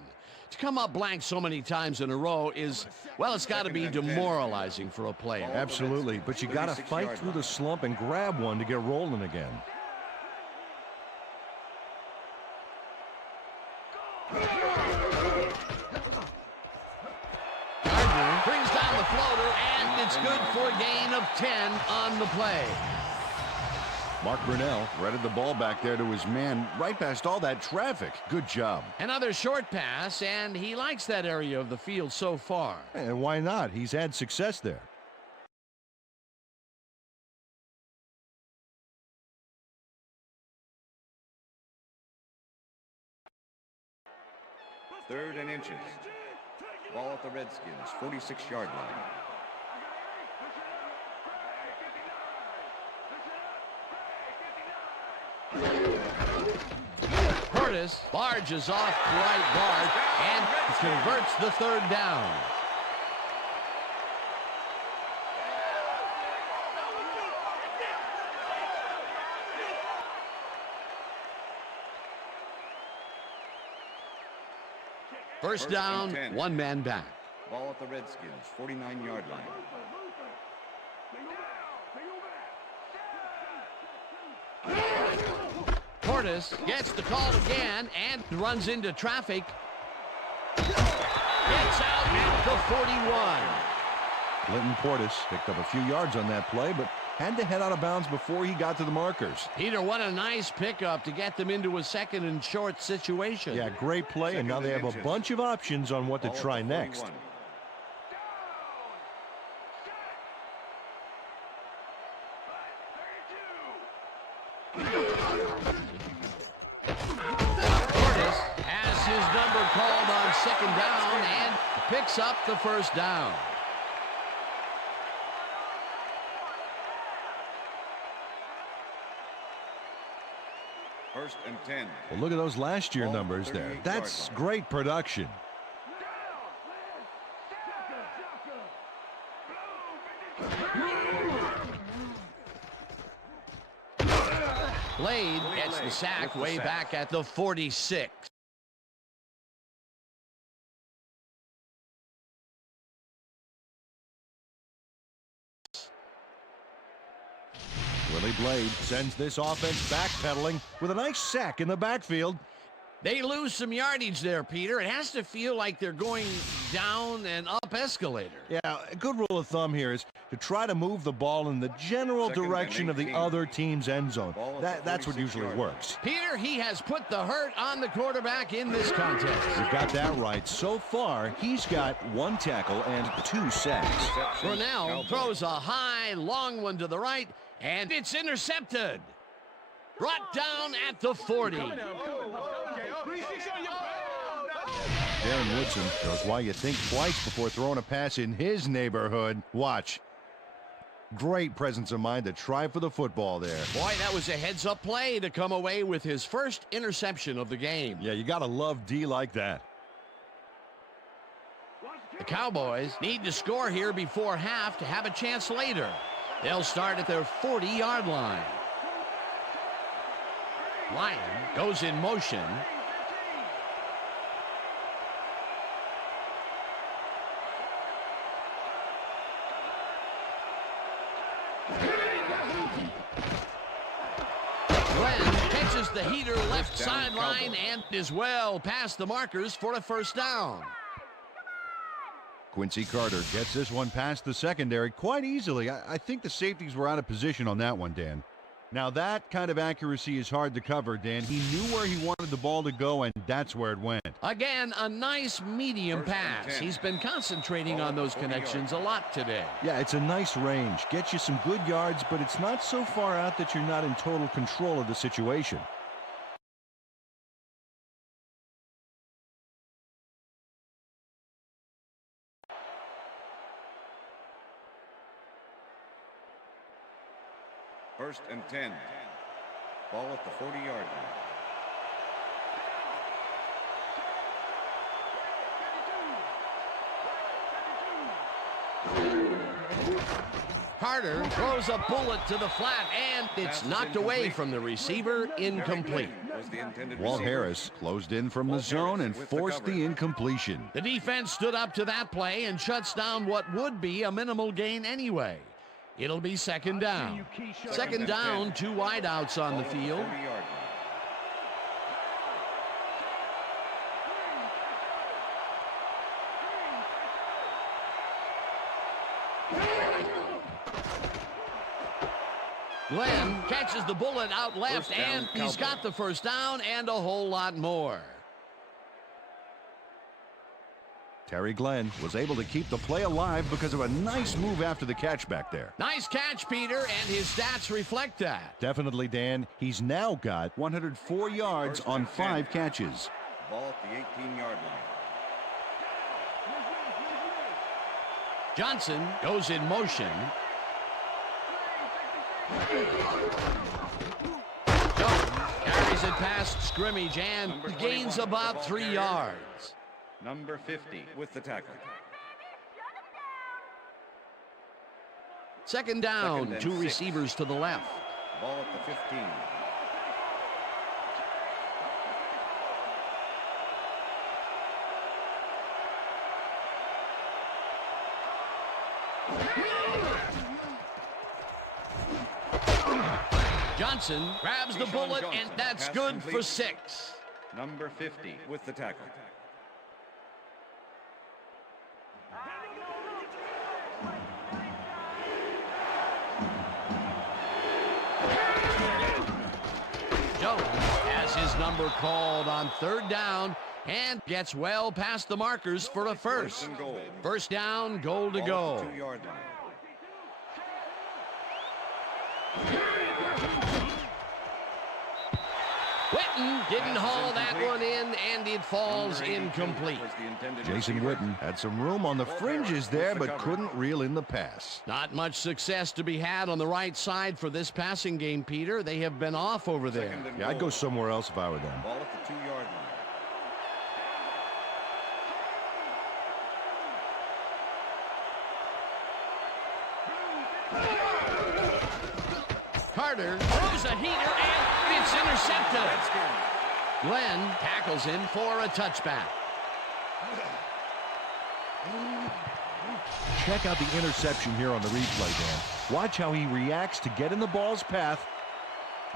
To come up blank so many times in a row is, well, it's got to be demoralizing for a player. Absolutely, but you got to fight through the slump and grab one to get rolling again. Gardner brings down the floater, and it's good for a gain of 10 on the play. Mark Brunell threaded the ball back there to his man right past all that traffic. Good job. Another short pass, and he likes that area of the field so far. And why not? He's had success there. Third and inches. Ball at the Redskins, 46-yard line. Curtis barges off right guard and converts the third down. First down, one man back. Ball at the Redskins, 49-yard line. Portis gets the call again and runs into traffic. Gets out at the 41. Linton Portis picked up a few yards on that play, but had to head out of bounds before he got to the markers. Peter, what a nice pickup to get them into a second and short situation. Yeah, great play, and now they have a bunch of options on what to try next. Called on second down and picks up the first down. First and 10. Well, look at those last year numbers there. That's great production. Blade gets the sack way back at the 46. Willie Blade sends this offense backpedaling with a nice sack in the backfield. They lose some yardage there, Peter. It has to feel like they're going down an up escalator. Yeah, a good rule of thumb here is to try to move the ball in the general direction of the other team's end zone. That's what usually works. Peter, he has put the hurt on the quarterback in this contest. You got that right. So far, he's got 1 tackle and 2 sacks. Brunell throws a high, long one to the right, and it's intercepted. Brought down at the 40. Darren Woodson shows why you think twice before throwing a pass in his neighborhood. Watch. Great presence of mind to try for the football there. Boy, that was a heads-up play to come away with his first interception of the game. Yeah, you got to love D like that. The Cowboys need to score here before half to have a chance later. They'll start at their 40-yard line. Lyon goes in motion. Glenn catches the heater left sideline and is well past the markers for a first down. Quincy Carter gets this one past the secondary quite easily. I think the safeties were out of position on that one, Dan. Now that kind of accuracy is hard to cover, Dan. He knew where he wanted the ball to go, and that's where it went. Again, a nice medium pass. He's been concentrating on those connections a lot today. Yeah, it's a nice range. Gets you some good yards, but it's not so far out that you're not in total control of the situation. First and 10. Ball at the 40-yard line. Carter throws a bullet to the flat, and it's knocked away from the receiver, incomplete. Walt Harris closed in from the zone and forced the incompletion. The defense stood up to that play and shuts down what would be a minimal gain anyway. It'll be second down. Second down, 2 wideouts on the field. Glenn catches the bullet out left, and he's got the first down and a whole lot more. Terry Glenn was able to keep the play alive because of a nice move after the catch back there. Nice catch, Peter, and his stats reflect that. Definitely, Dan. He's now got 104 yards on 5 catches. Ball at the 18-yard line. Johnson goes in motion. Jones carries it past scrimmage and gains about 3 yards. Number 50 with the tackle. Second down, 2 receivers to the left. Ball at the 15. Johnson grabs the bullet, and that's good for 6. Number 50 with the tackle. Jones has his number called on third down and gets well past the markers for a first. First down, goal to go. 2-yard line. Witten didn't haul that one in, and it falls incomplete. Jason Witten had some room on the fringes there, but couldn't reel in the pass. Not much success to be had on the right side for this passing game, Peter. They have been off over there. Yeah, I'd go somewhere else if I were them. Ball at the 2-yard line. Carter throws a heater, and it's intercepted. Glenn tackles him for a touchback. Check out the interception here on the replay, Dan. Watch how he reacts to get in the ball's path.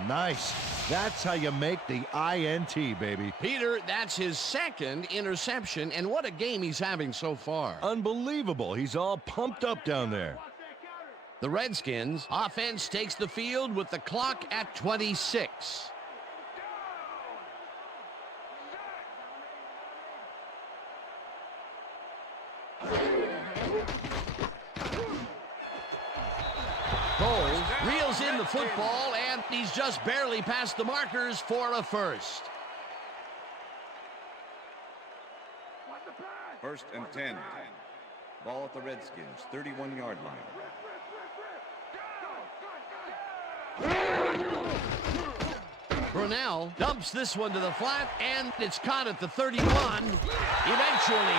Nice. That's how you make the INT, baby. Peter, that's his second interception, and what a game he's having so far. Unbelievable. He's all pumped up down there. The Redskins offense takes the field with the clock at 26. Cole reels in the football, and he's just barely past the markers for a first. First and 10. Ball at the Redskins, 31-yard line. Brunell dumps this one to the flat, and it's caught at the 31. Eventually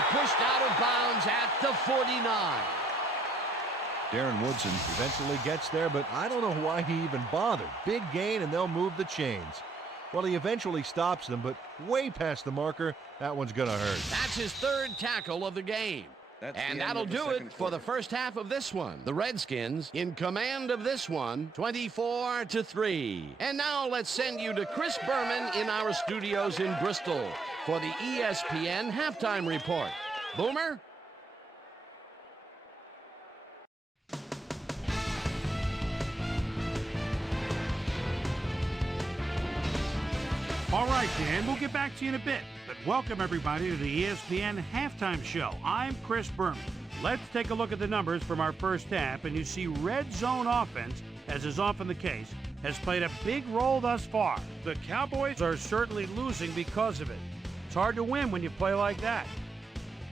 pushed out of bounds at the 49. Darren Woodson eventually gets there, but I don't know why he even bothered. Big gain, and they'll move the chains. Well, he eventually stops them, but way past the marker. That one's going to hurt. That's his third tackle of the game. And that'll do it for the first half of this one. The Redskins in command of this one, 24-3. And now let's send you to Chris Berman in our studios in Bristol for the ESPN halftime report. Boomer? All right, Dan, we'll get back to you in a bit. But welcome, everybody, to the ESPN Halftime Show. I'm Chris Berman. Let's take a look at the numbers from our first half, and you see red zone offense, as is often the case, has played a big role thus far. The Cowboys are certainly losing because of it. It's hard to win when you play like that.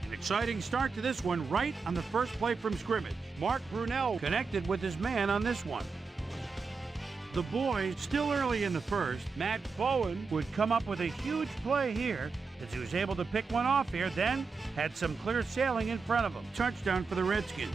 An exciting start to this one right on the first play from scrimmage. Mark Brunell connected with his man on this one. The boys, still early in the first, Matt Bowen would come up with a huge play here as he was able to pick one off here, then had some clear sailing in front of him. Touchdown for the Redskins.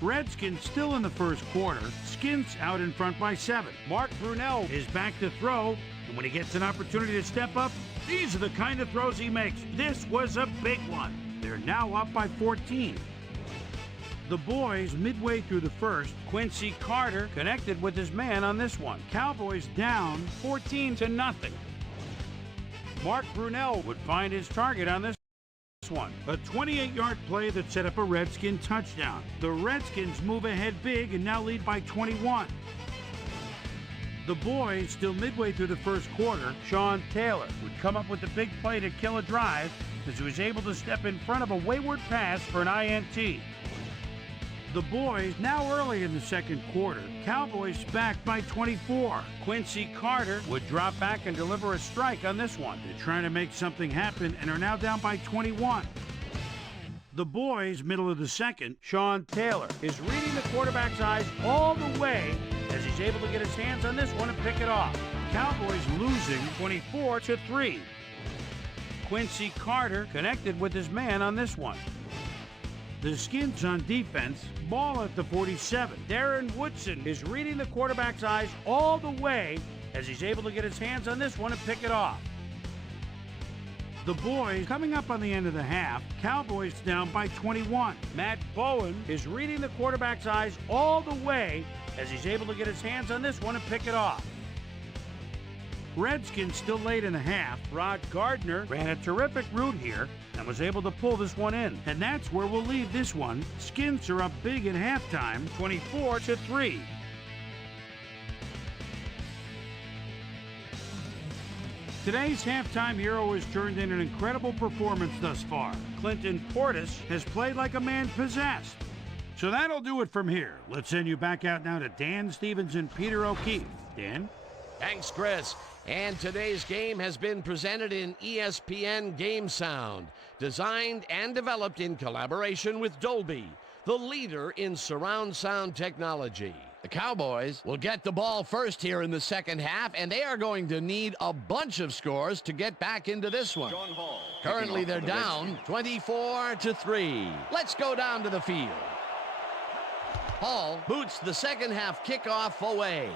Redskins still in the first quarter. Skins out in front by 7. Mark Brunell is back to throw, and when he gets an opportunity to step up, these are the kind of throws he makes. This was a big one. They're now up by 14. The boys, midway through the first, Quincy Carter connected with his man on this one. Cowboys down 14-0. Mark Brunell would find his target on this one. A 28-yard play that set up a Redskin touchdown. The Redskins move ahead big and now lead by 21. The boys, still midway through the first quarter, Sean Taylor would come up with the big play to kill a drive as he was able to step in front of a wayward pass for an INT. The boys, now early in the second quarter, Cowboys back by 24. Quincy Carter would drop back and deliver a strike on this one. They're trying to make something happen and are now down by 21. The boys, middle of the second, Sean Taylor is reading the quarterback's eyes all the way as he's able to get his hands on this one and pick it off. Cowboys losing 24-3. Quincy Carter connected with his man on this one. The Skins on defense, ball at the 47. Darren Woodson is reading the quarterback's eyes all the way as he's able to get his hands on this one and pick it off. The boys coming up on the end of the half, Cowboys down by 21. Matt Bowen is reading the quarterback's eyes all the way as he's able to get his hands on this one and pick it off. Redskins still late in the half. Rod Gardner ran a terrific route here and was able to pull this one in. And that's where we'll leave this one. Skins are up big at halftime, 24-3. Today's halftime hero has turned in an incredible performance thus far. Clinton Portis has played like a man possessed. So that'll do it from here. Let's send you back out now to Dan Stevens and Peter O'Keefe. Dan? Thanks, Chris. And today's game has been presented in ESPN Game Sound, designed and developed in collaboration with Dolby, the leader in surround sound technology. The Cowboys will get the ball first here in the second half, and they are going to need a bunch of scores to get back into this one. Currently, they're down 24-3. Let's go down to the field. Hall boots the second half kickoff away.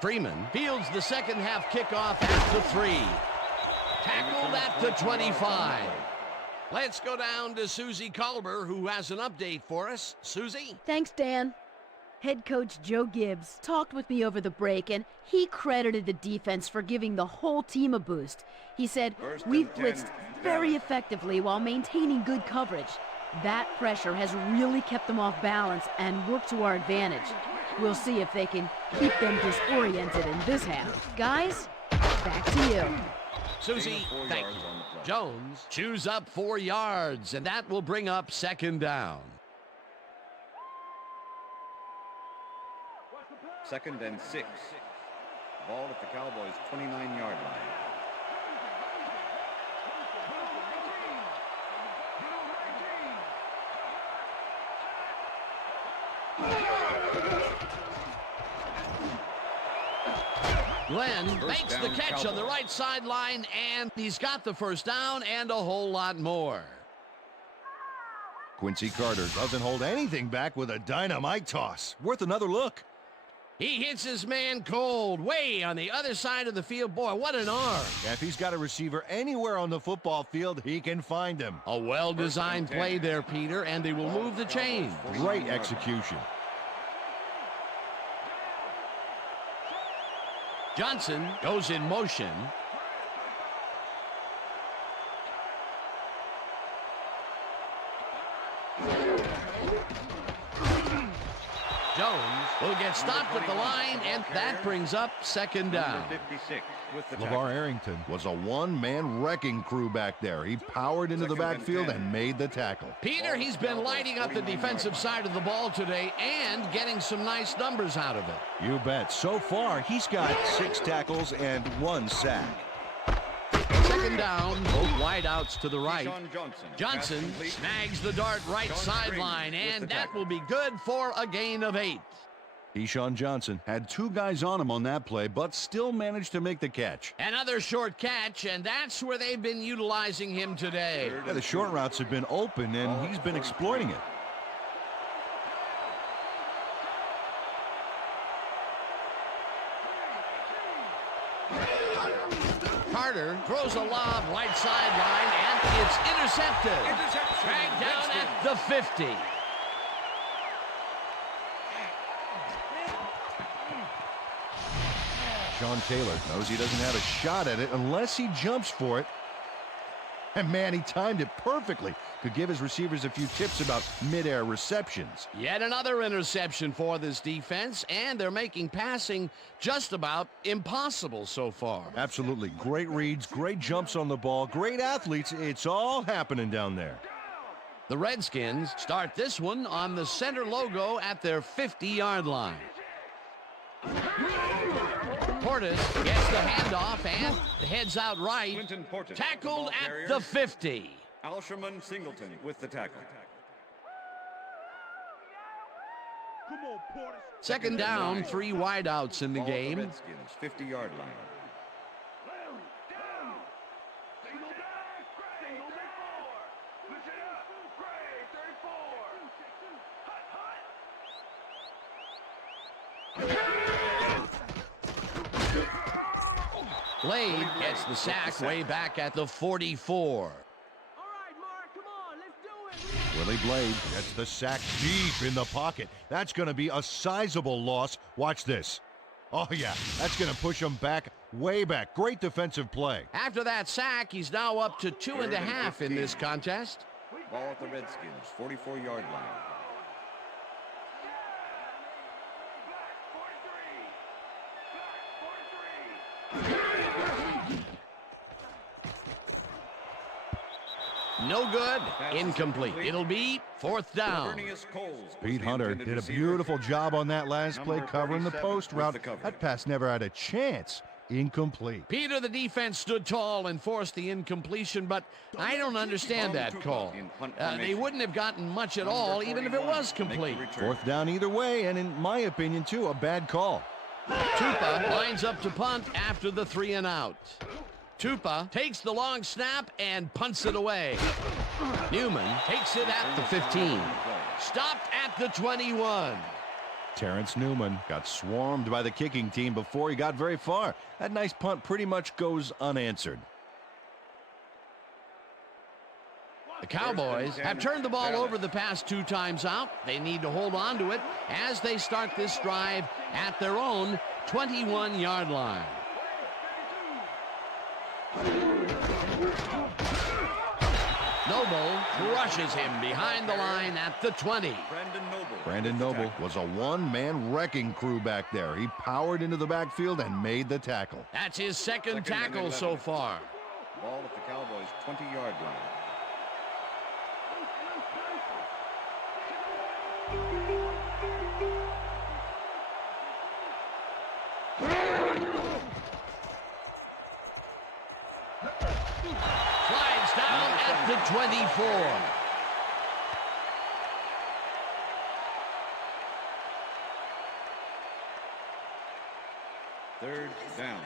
Freeman fields the second half kickoff at the 3. Tackled at the 25. Let's go down to Susie Culber, who has an update for us. Susie? Thanks, Dan. Head coach Joe Gibbs talked with me over the break, and he credited the defense for giving the whole team a boost. He said, "We've blitzed very effectively while maintaining good coverage. That pressure has really kept them off balance and worked to our advantage. We'll see if they can keep them disoriented in this half. Guys, back to you." Susie, thank you. Jones chews up 4 yards, and that will bring up second down. Second and 6. Ball at the Cowboys' 29-yard line. Glenn makes the catch Cowboys on the right sideline, and he's got the first down and a whole lot more. Quincy Carter doesn't hold anything back with a dynamite toss. Worth another look. He hits his man cold, way on the other side of the field. Boy, what an arm. If he's got a receiver anywhere on the football field, he can find him. A well-designed play there, Peter, and they will move the chain. Great execution. Johnson goes in motion. Jones will get stopped at the line, and that brings up second down. 56 with the LeVar Arrington was a one-man wrecking crew back there. He powered into the backfield and made the tackle. Peter, he's been lighting up the defensive side of the ball today and getting some nice numbers out of it. You bet. So far, he's got 6 tackles and 1 sack. Second down, both wideouts to the right. Johnson snags the dart right sideline, and that will be good for a gain of 8. Keyshawn Johnson had 2 guys on him on that play, but still managed to make the catch. Another short catch, and that's where they've been utilizing him today. Yeah, the short routes have been open, and he's been exploiting it. Carter throws a lob right sideline, and it's intercepted. Dragged down at the 50. Sean Taylor knows he doesn't have a shot at it unless he jumps for it. And man, he timed it perfectly. Could give his receivers a few tips about mid-air receptions. Yet another interception for this defense, and they're making passing just about impossible so far. Absolutely. Great reads, great jumps on the ball, great athletes. It's all happening down there. The Redskins start this one on the center logo at their 50-yard line. Portis gets the handoff and heads out right. Tackled at the 50. Alsherman Singleton with the tackle. Second down, 3 wideouts in the game. Redskins 50-yard line. Blade gets the sack way back at the 44. Willie Blade gets the sack deep in the pocket. That's going to be a sizable loss. Watch this. Oh, yeah, that's going to push him back, way back. Great defensive play. After that sack, he's now up to 2.5 in this contest. Ball at the Redskins 44-yard line. No good. Incomplete. It'll be 4th down. Pete Hunter did a beautiful job on that last play covering the post route. That pass never had a chance. Incomplete. Peter, the defense stood tall and forced the incompletion, but I don't understand that call. They wouldn't have gotten much at all, even if it was complete. 4th down either way, and in my opinion, too, a bad call. Tupa lines up to punt after the 3 and out. Tupa takes the long snap and punts it away. Newman takes it at the 15. Stopped at the 21. Terrence Newman got swarmed by the kicking team before he got very far. That nice punt pretty much goes unanswered. The Cowboys have turned the ball over the past 2 times out. They need to hold on to it as they start this drive at their own 21-yard line. Noble crushes him behind the line at the 20. Brandon Noble was a one-man wrecking crew back there. He powered into the backfield and made the tackle. That's his second tackle so far. Ball at the Cowboys' 20-yard line. Slides down at the 24. Third down.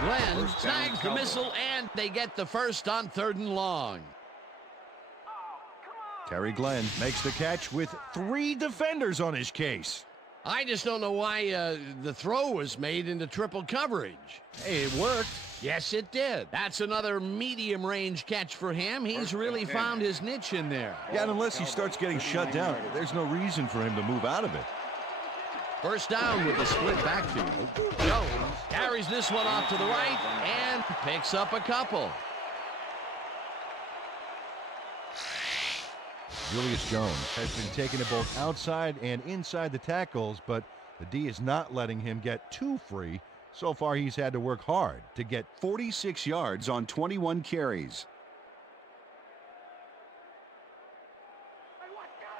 Glenn snags the missile, and they get the first on 3rd and long. Terry Glenn makes the catch with 3 defenders on his case. I just don't know why the throw was made into triple coverage. Hey, it worked. Yes, it did. That's another medium range catch for him. He's really found his niche in there. Yeah, and unless he starts getting shut down, there's no reason for him to move out of it. First down with the split backfield. Jones carries this one off to the right and picks up a couple. Julius Jones has been taking it both outside and inside the tackles, but the D is not letting him get too free. So far, he's had to work hard to get 46 yards on 21 carries.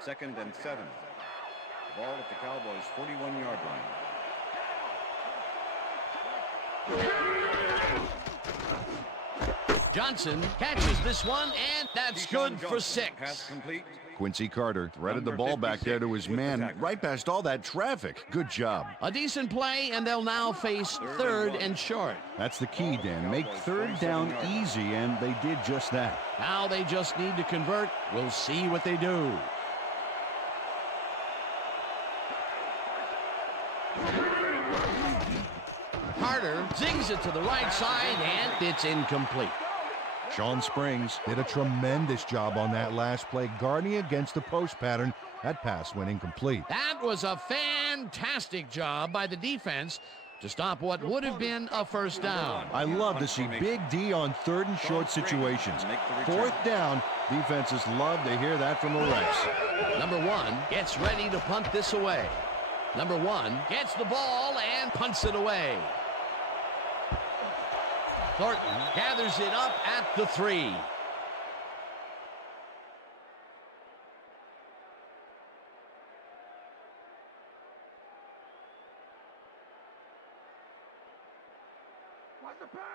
2nd and 7. Ball at the Cowboys' 41-yard line. Johnson catches this one, and that's good for 6. Pass complete. Quincy Carter threaded the ball back there to his man, right past all that traffic. Good job. A decent play, and they'll now face 3rd and short. That's the key, Dan. Make 3rd down easy, and they did just that. Now they just need to convert. We'll see what they do. Carter zings it to the right side, and it's incomplete. Sean Springs did a tremendous job on that last play, guarding against the post pattern. That pass went incomplete. That was a fantastic job by the defense to stop what would have been a first down. I love to see Big D on 3rd and short situations. 4th down, defenses love to hear that from the refs. Number 1 gets ready to punt this away. Number 1 gets the ball and punts it away. Thornton gathers it up at the 3.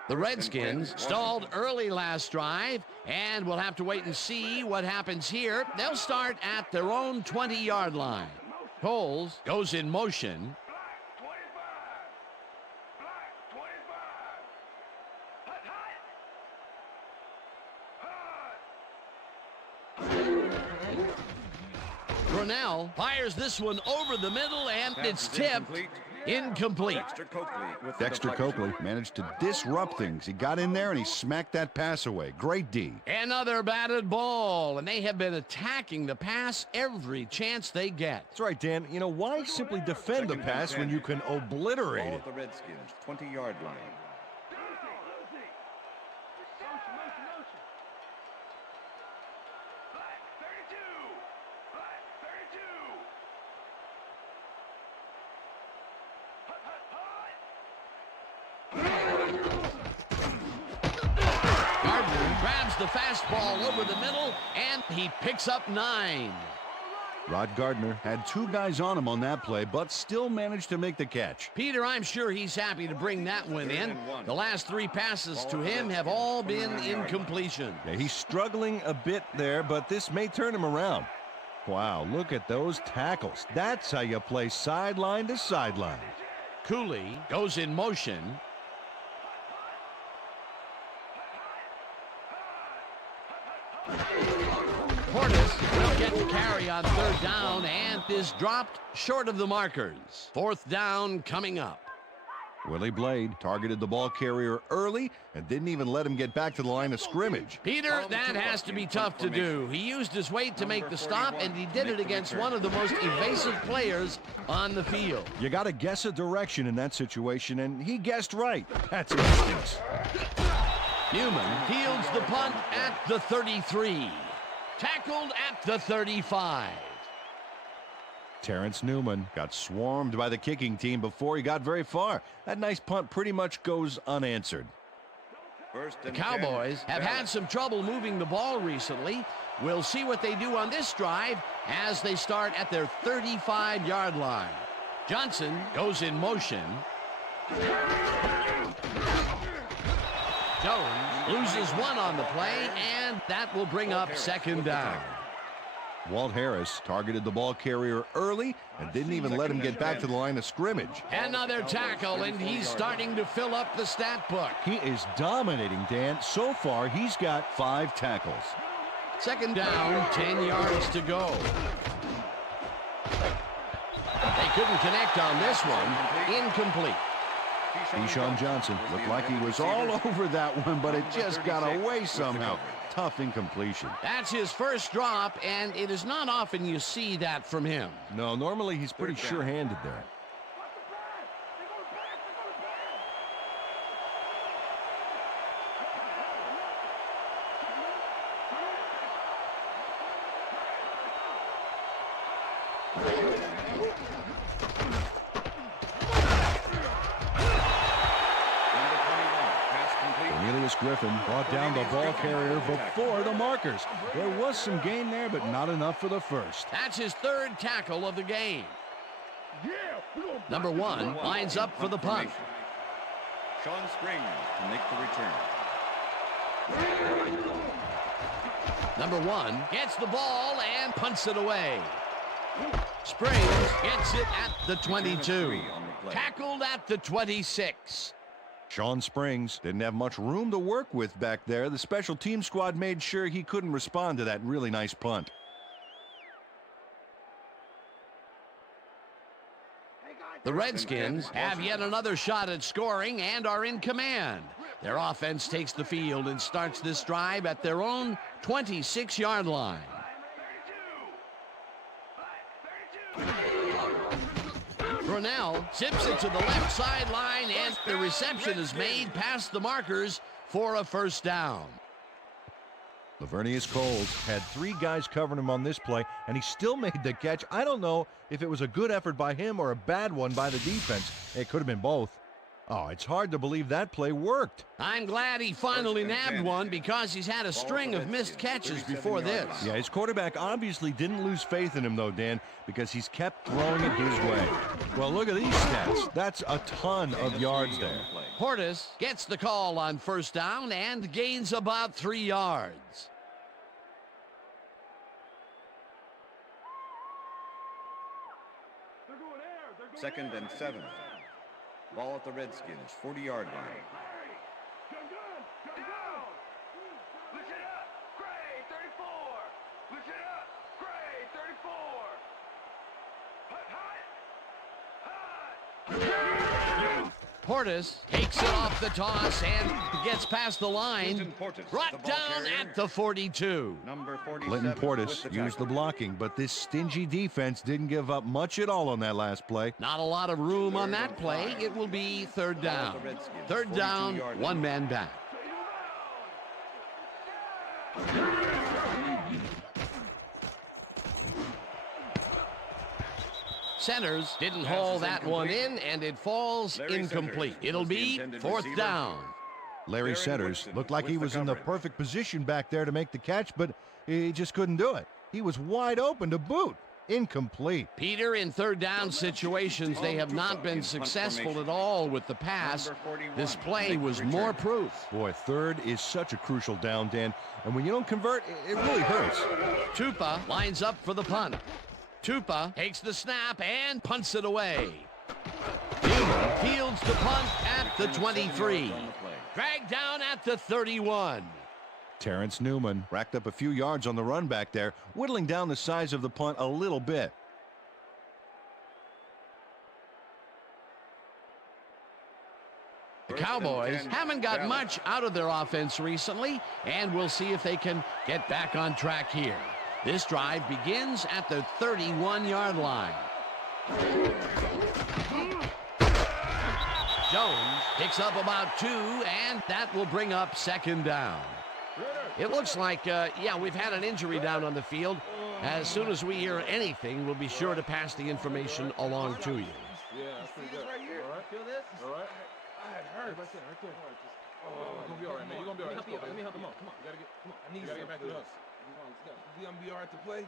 The Redskins stalled early last drive, and we'll have to wait and see what happens here. They'll start at their own 20-yard line. Coles goes in motion. Brunell fires this one over the middle, and it's tipped. Incomplete. Dexter Coakley managed to disrupt things. He got in there and he smacked that pass away. Great D. Another batted ball, and they have been attacking the pass every chance they get. That's right, Dan. You know, why simply defend the pass when you can obliterate it? The Redskins, 20-yard line. The fastball over the middle, and he picks up 9. Rod Gardner had 2 guys on him on that play, but still managed to make the catch. Peter, I'm sure he's happy to bring that one in. The last 3 passes to him have all been incompletion. Yeah, he's struggling a bit there, but this may turn him around. Wow, look at those tackles. That's how you play sideline to sideline. Cooley goes in motion. Portis will get the carry on 3rd down and is dropped short of the markers. 4th down coming up. Willie Blade targeted the ball carrier early and didn't even let him get back to the line of scrimmage. Peter, that has to be tough to do. He used his weight to make the stop, and he did it against one of the most evasive players on the field. You got to guess a direction in that situation, and he guessed right. That's instincts. Newman fields the punt at the 33. Tackled at the 35. Terrence Newman got swarmed by the kicking team before he got very far. That nice punt pretty much goes unanswered. The Cowboys have had some trouble moving the ball recently. We'll see what they do on this drive as they start at their 35-yard line. Johnson goes in motion. Jones loses 1 on the play, and that will bring up 2nd down. Walt Harris targeted the ball carrier early and didn't even let him get back to the line of scrimmage. Another tackle, and he's starting to fill up the stat book. He is dominating, Dan. So far, he's got 5 tackles. Second down, 10 yards to go. They couldn't connect on this one. Incomplete. Deshaun Johnson looked like he was all over that one, but it just got away somehow. Tough incompletion. That's his first drop, and it is not often you see that from him. No, normally he's pretty sure-handed there. Griffin brought down the ball carrier before the markers. There was some gain there, but not enough for the first. That's his third tackle of the game. Number 1 lines up for the punt. Sean Springs to make the return. Number 1 gets the ball and punts it away. Springs gets it at the 22. Tackled at the 26. Sean Springs didn't have much room to work with back there. The special team squad made sure he couldn't respond to that really nice punt. The Redskins have yet another shot at scoring and are in command. Their offense takes the field and starts this drive at their own 26-yard line. Brunell zips it to the left sideline, and the reception is made past the markers for a first down. Lavernius Coles had 3 guys covering him on this play, and he still made the catch. I don't know if it was a good effort by him or a bad one by the defense. It could have been both. Oh, it's hard to believe that play worked. I'm glad he finally nabbed one because he's had a string of missed catches before this. Yeah, his quarterback obviously didn't lose faith in him, though, Dan, because he's kept throwing it his way. Well, look at these stats. That's a ton of yards there. Portis gets the call on first down and gains about 3 yards. Second and 7. Ball at the Redskins, 40-yard line. Push it up, Gray, 34. Push it up, Gray, 34. Hut. Portis takes it off the toss and gets past the line. Brought down at the 42. Number 47. Clinton Portis used the blocking, but this stingy defense didn't give up much at all on that last play. Not a lot of room on that play. It will be third down. Third down, 1 man back. Centers didn't haul that one in, and it falls incomplete. It'll be fourth down. Larry Centers looked like he was in the perfect position back there to make the catch, but he just couldn't do it. He was wide open to boot. Incomplete. Peter, in third down situations, they have not been successful at all with the pass. This play was more proof. Boy, third is such a crucial down, Dan, and when you don't convert, it really hurts. Tupa lines up for the punt. Tupa takes the snap and punts it away. Newman fields the punt at the 23. Dragged down at the 31. Terrence Newman racked up a few yards on the run back there, whittling down the size of the punt a little bit. The Cowboys haven't got much out of their offense recently, and we'll see if they can get back on track here. This drive begins at the 31-yard line. Jones picks up about 2, and that will bring up second down. It looks like, we've had an injury down on the field. As soon as we hear anything, we'll be sure to pass the information along to you. Yeah, that's pretty good. All right. Feel this? All right. It hurts. Right there. Oh, you're going to be all right, man. You're going to be all right. Let me help you. Come on. I need you to get back to us. You going to be all right to play?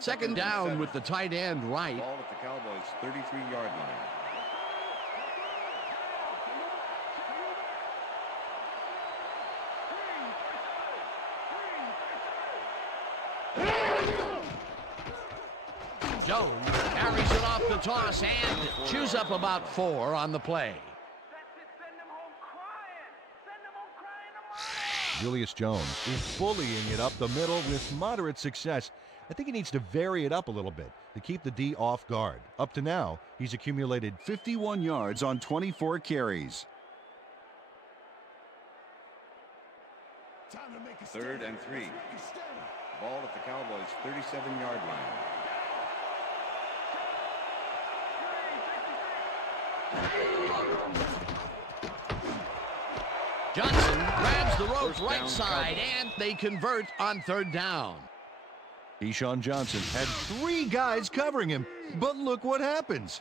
Second down with the tight end right. Ball at the Cowboys' 33-yard line. Jones carries it off the toss and chews up about 4 on the play. Julius Jones is bullying it up the middle with moderate success. I think he needs to vary it up a little bit to keep the D off guard. Up to now, he's accumulated 51 yards on 24 carries. 3rd and 3. Ball at the Cowboys' 37-yard line. Johnson grabs the rope right side, and they convert on 3rd down. Keyshawn Johnson had 3 guys covering him, but look what happens.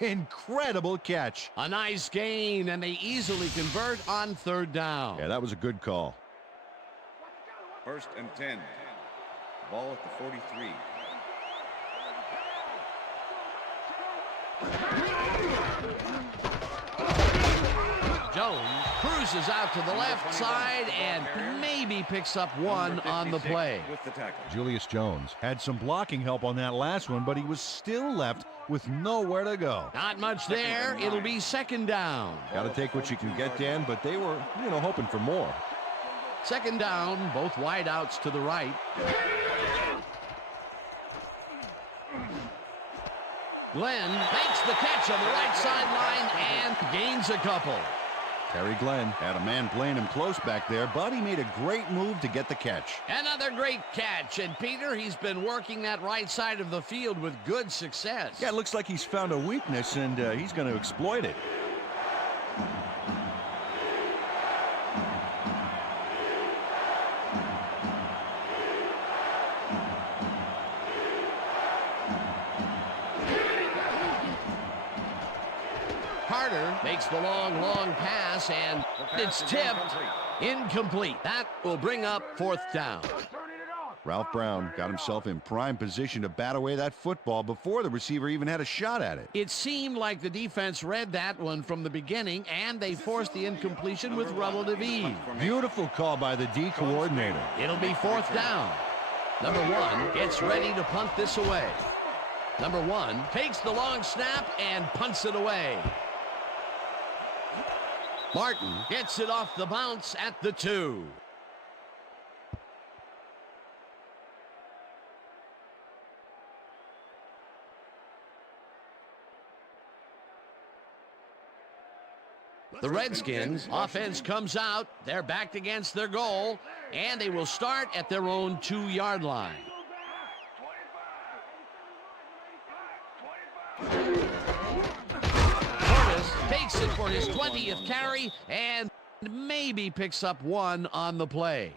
Incredible catch. A nice gain, and they easily convert on 3rd down. Yeah, that was a good call. 1st and 10. Ball at the 43. Jones cruises out to the left side and maybe picks up 1 on the play. With the tackle. Julius Jones had some blocking help on that last one, but he was still left with nowhere to go. Not much there. It'll be 2nd down. Got to take what you can get, Dan, but they were, hoping for more. 2nd down, both wideouts to the right. Glenn makes the catch on the right sideline and gains a couple. Terry Glenn had a man playing him close back there, but he made a great move to get the catch. Another great catch, and Peter, he's been working that right side of the field with good success. Yeah, it looks like he's found a weakness, and he's going to exploit it. Makes the long pass, and it's tipped. Incomplete. That will bring up 4th down. Ralph Brown got himself in prime position to bat away that football before the receiver even had a shot at it. It seemed like the defense read that one from the beginning, and they forced the incompletion with relative ease. Beautiful call by the D coordinator. It'll be 4th down. Number 1 gets ready to punt this away. Number 1 takes the long snap and punts it away. Martin gets it off the bounce at the 2. The Redskins offense comes out. They're backed against their goal, and they will start at their own 2-yard line. Takes it for his 20th carry and maybe picks up 1 on the play.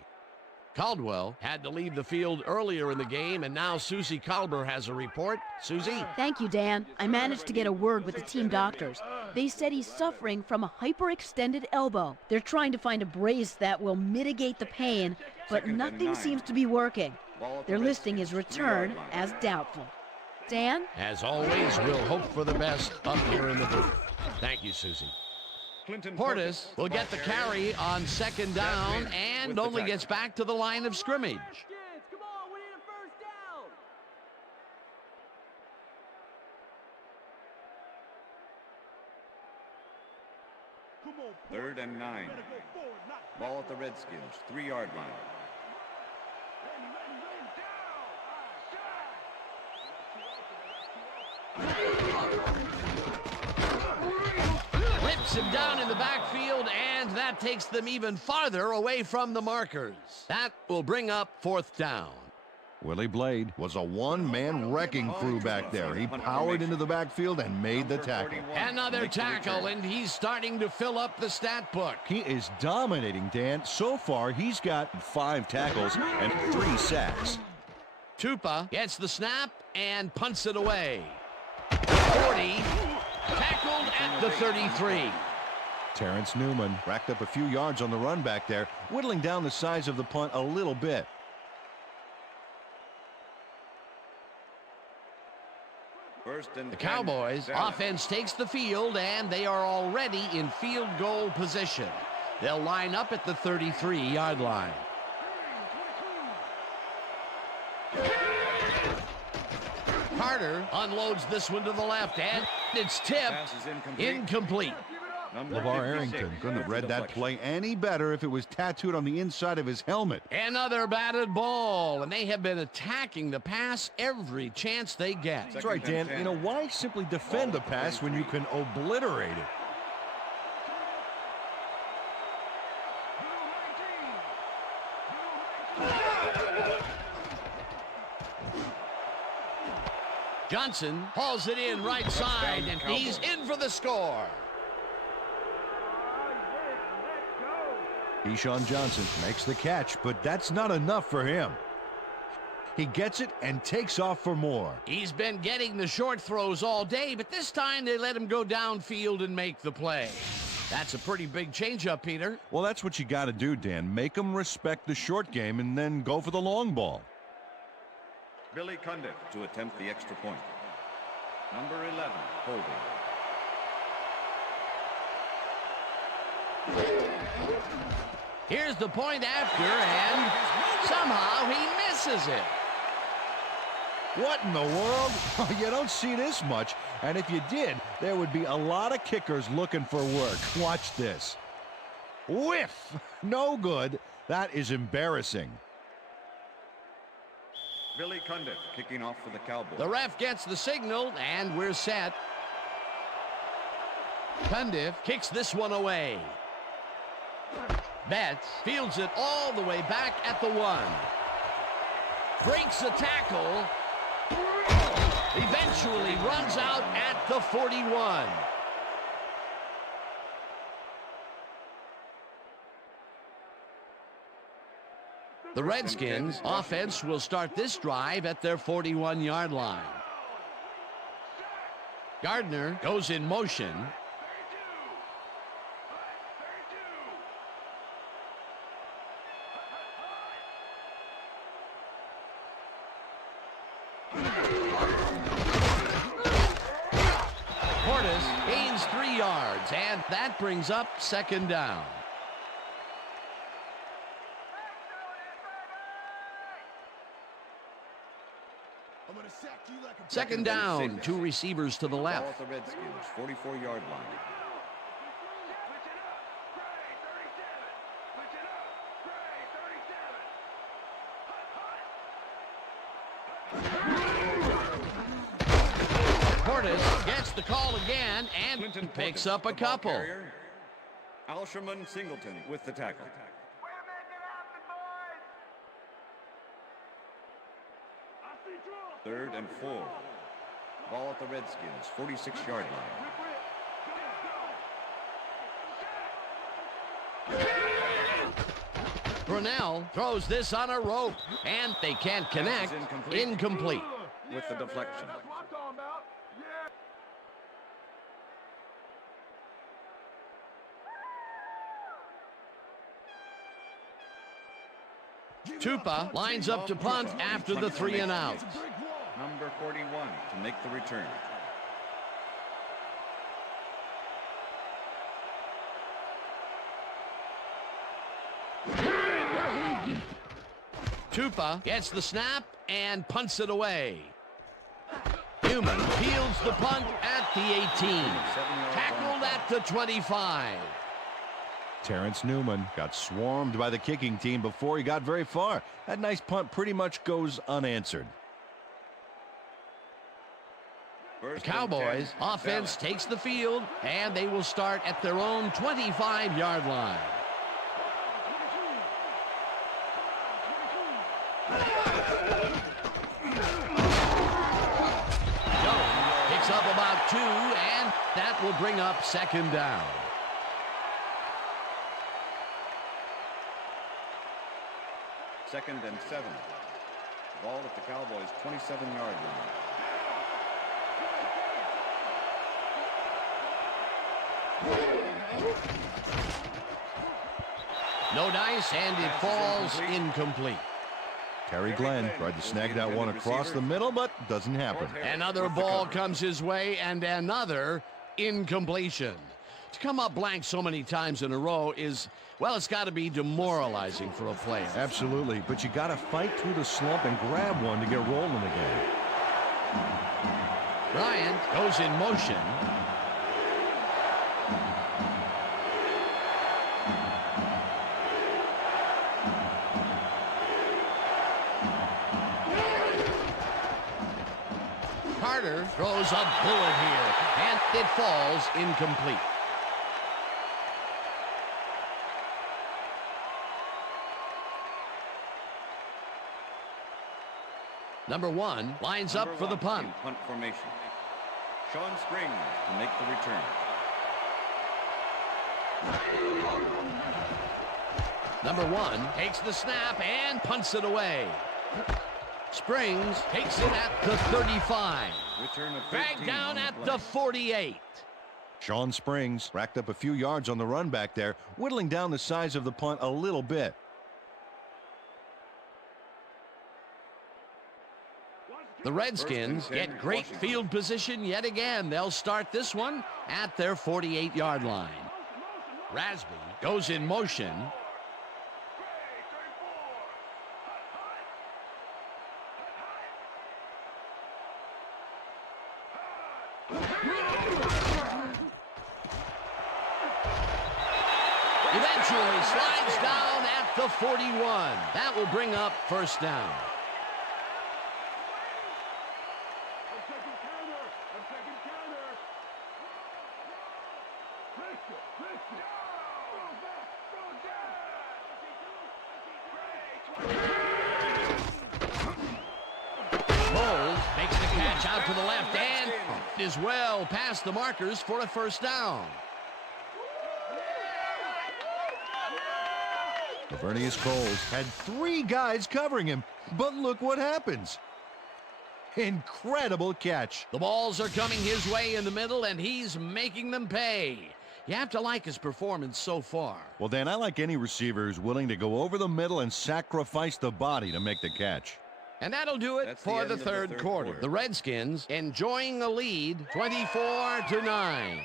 Caldwell had to leave the field earlier in the game, and now Susie Kalber has a report. Susie? Thank you, Dan. I managed to get a word with the team doctors. They said he's suffering from a hyperextended elbow. They're trying to find a brace that will mitigate the pain, but nothing seems to be working. They're listing his return as doubtful. Dan? As always, we'll hope for the best up here in the booth. Thank you, Susie. Portis will get the carry on 2nd down and only gets back to the line of scrimmage. Come on, we need a 1st down. 3rd and 9. Ball at the Redskins' 3-yard line. Rips him down in the backfield, and that takes them even farther away from the markers. That will bring up 4th down. Willie Blade was a one-man wrecking crew back there. He powered into the backfield and made the tackle. Another tackle, and he's starting to fill up the stat book. He is dominating, Dan. So far, he's got 5 tackles and 3 sacks. Tupa gets the snap and punts it away. 40, tackled at the 33. Terrence Newman racked up a few yards on the run back there, whittling down the size of the punt a little bit. The Cowboys offense takes the field, and they are already in field goal position. They'll line up at the 33-yard line. Carter unloads this one to the left, and it's tipped. Pass is incomplete. Incomplete. Number LeVar 56. Arrington couldn't have read that play any better if it was tattooed on the inside of his helmet. Another batted ball, and they have been attacking the pass every chance they get. That's right, Dan. You know, why simply defend the pass when you can obliterate it? Johnson hauls it in right side, and he's in for the score. Keyshawn Johnson makes the catch, but that's not enough for him. He gets it and takes off for more. He's been getting the short throws all day, but this time they let him go downfield and make the play. That's a pretty big changeup, Peter. Well, that's what you got to do, Dan. Make them respect the short game and then go for the long ball. Billy Cundiff to attempt the extra point. Number 11, holding. Here's the point after, and somehow he misses it. What in the world? You don't see this much. And if you did, there would be a lot of kickers looking for work. Watch this. Whiff! No good. That is embarrassing. Billy Cundiff kicking off for the Cowboys. The ref gets the signal, and we're set. Cundiff kicks this one away. Betts fields it all the way back at the 1. Breaks a tackle. Eventually runs out at the 41. The Redskins offense will start this drive at their 41-yard line. Gardner goes in motion. Portis gains 3 yards, and that brings up second down. Second down, 2 receivers to the Ball left. at the Redskins, 44-yard line. Portis gets the call again and Clinton picks Portis, up a the ball couple. carrier. Alsherman Singleton with the tackle. Third and 4. Ball at the Redskins, 46-yard line. Brunell throws this on a rope, and they can't connect. Incomplete. With the deflection. Tupa lines up to punt after the 3 and out. Number 41 to make the return. Tupa gets the snap and punts it away. Newman fields the punt at the 18. Tackled at the 25. Terrence Newman got swarmed by the kicking team before he got very far. That nice punt pretty much goes unanswered. The Cowboys offense takes the field, and they will start at their own 25-yard line. Jones picks up about 2, and that will bring up second down. Second and 7. Ball at the Cowboys' 27-yard line. No dice, and it falls incomplete. Terry Glenn tried to snag that one across the middle, but doesn't happen. Another ball comes his way, and another incompletion. To come up blank so many times in a row is, well, it's got to be demoralizing for a player. Absolutely, but you got to fight through the slump and grab one to get rolling again. Bryant goes in motion. Carter throws a bullet here, and it falls incomplete. Number 1 lines up for the punt. Punt formation. Sean Springs to make the return. Number 1 takes the snap and punts it away. Springs takes it at the 35. Return of 13 Dragged down on the at play. the 48. Sean Springs racked up a few yards on the run back there, whittling down the size of the punt a little bit. The Redskins get great field position yet again. They'll start this one at their 48-yard line. Rasby goes in motion. Eventually slides down at the 41. That will bring up first down. Bowles makes the catch out to the left and is well past the markers for a first down. Lavernius Bowles had 3 guys covering him, but look what happens. Incredible catch. The balls are coming his way in the middle, and he's making them pay. You have to like his performance so far. Well, Dan, I like any receiver who's willing to go over the middle and sacrifice the body to make the catch. And that'll do it That's for the the end of the third third quarter. quarter. The Redskins enjoying a lead, 24-9.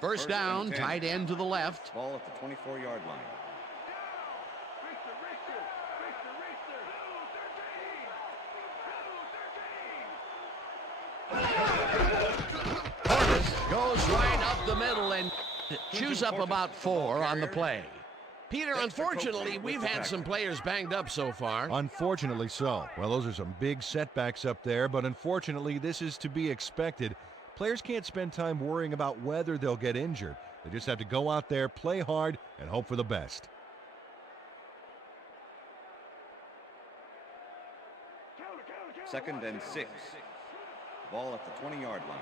First down, and 10. tight end to the left. Ball at the 24-yard line. Portis goes right up the middle and chews up about 4 on the play. Peter, unfortunately, we've had some players banged up so far. Unfortunately so. Well, those are some big setbacks up there, but unfortunately, this is to be expected. Players can't spend time worrying about whether they'll get injured. They just have to go out there, play hard, and hope for the best. Second and 6. Ball at the 20-yard line.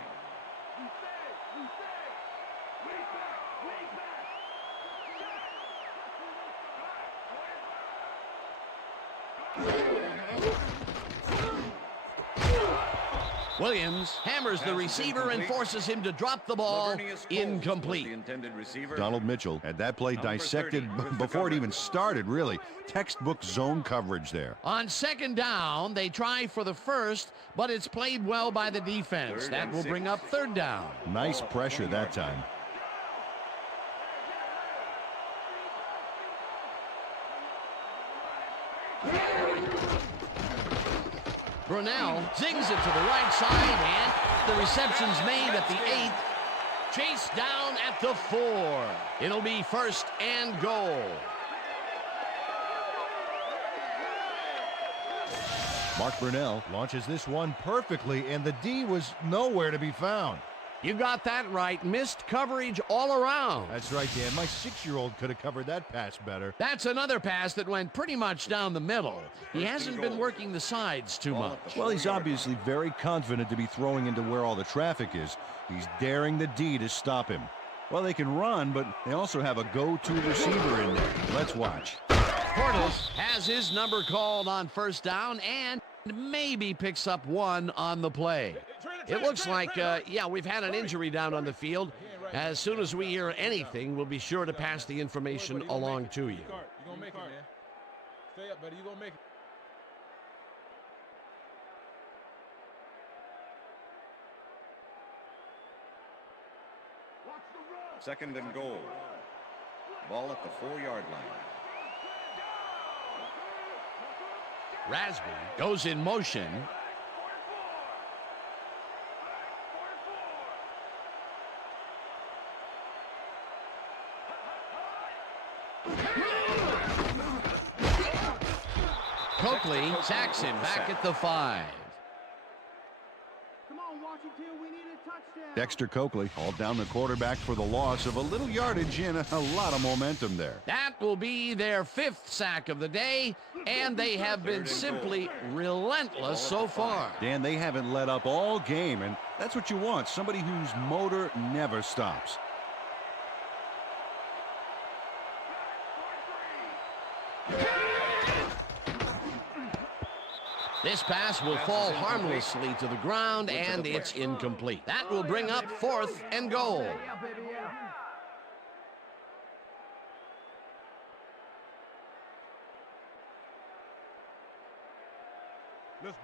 Williams hammers the receiver and forces him to drop the ball. Incomplete. The intended receiver. Donald Mitchell had that play Number dissected 30 was the before it even coverage. started, really. Textbook zone coverage there. On second down, they try for the first, but it's played well by the defense. Third That and will 6. bring up third down. Nice pressure that time. Brunell zings it to the right side, and the reception's made at the 8. Chase down at the 4. It'll be first and goal. Mark Brunell launches this one perfectly, and the D was nowhere to be found. You got that right. Missed coverage all around. That's right, Dan. My 6-year-old could have covered that pass better. That's another pass that went pretty much down the middle. He hasn't been working the sides too much. Well, he's obviously very confident to be throwing into where all the traffic is. He's daring the D to stop him. Well, they can run, but they also have a go-to receiver in there. Let's watch. Portis has his number called on first down and maybe picks up 1 on the play. It looks like, yeah, we've had an injury down on the field. As soon as we hear anything, we'll be sure to pass the information along to you. You're going to make it, man. Stay up, buddy. You're going to make it. Second and goal. Ball at the 4-yard line. Raspberry goes in motion. Coakley sacks him back at the 5. Come on, Washington, we need a touchdown. Dexter Coakley hauled down the quarterback for the loss of a little yardage and a lot of momentum there. That will be their 5th sack of the day, and they have been simply relentless so far. Dan, they haven't let up all game, and that's what you want, somebody whose motor never stops. This pass will fall harmlessly to the ground, and it's incomplete. That will bring up 4th and goal.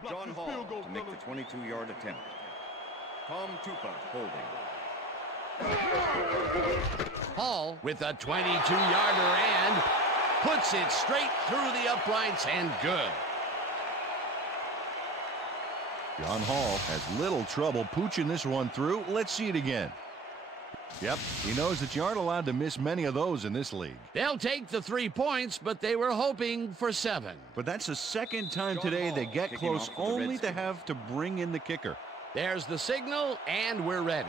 John Hall to make the 22-yard attempt. Tom Tupa holding. Hall with a 22-yarder and puts it straight through the uprights and good. John Hall has little trouble pooching this one through. Let's see it again. Yep, he knows that you aren't allowed to miss many of those in this league. They'll take the 3 points, but they were hoping for 7. But that's the second time today they get close, only to have to bring in the kicker. There's the signal, and we're ready.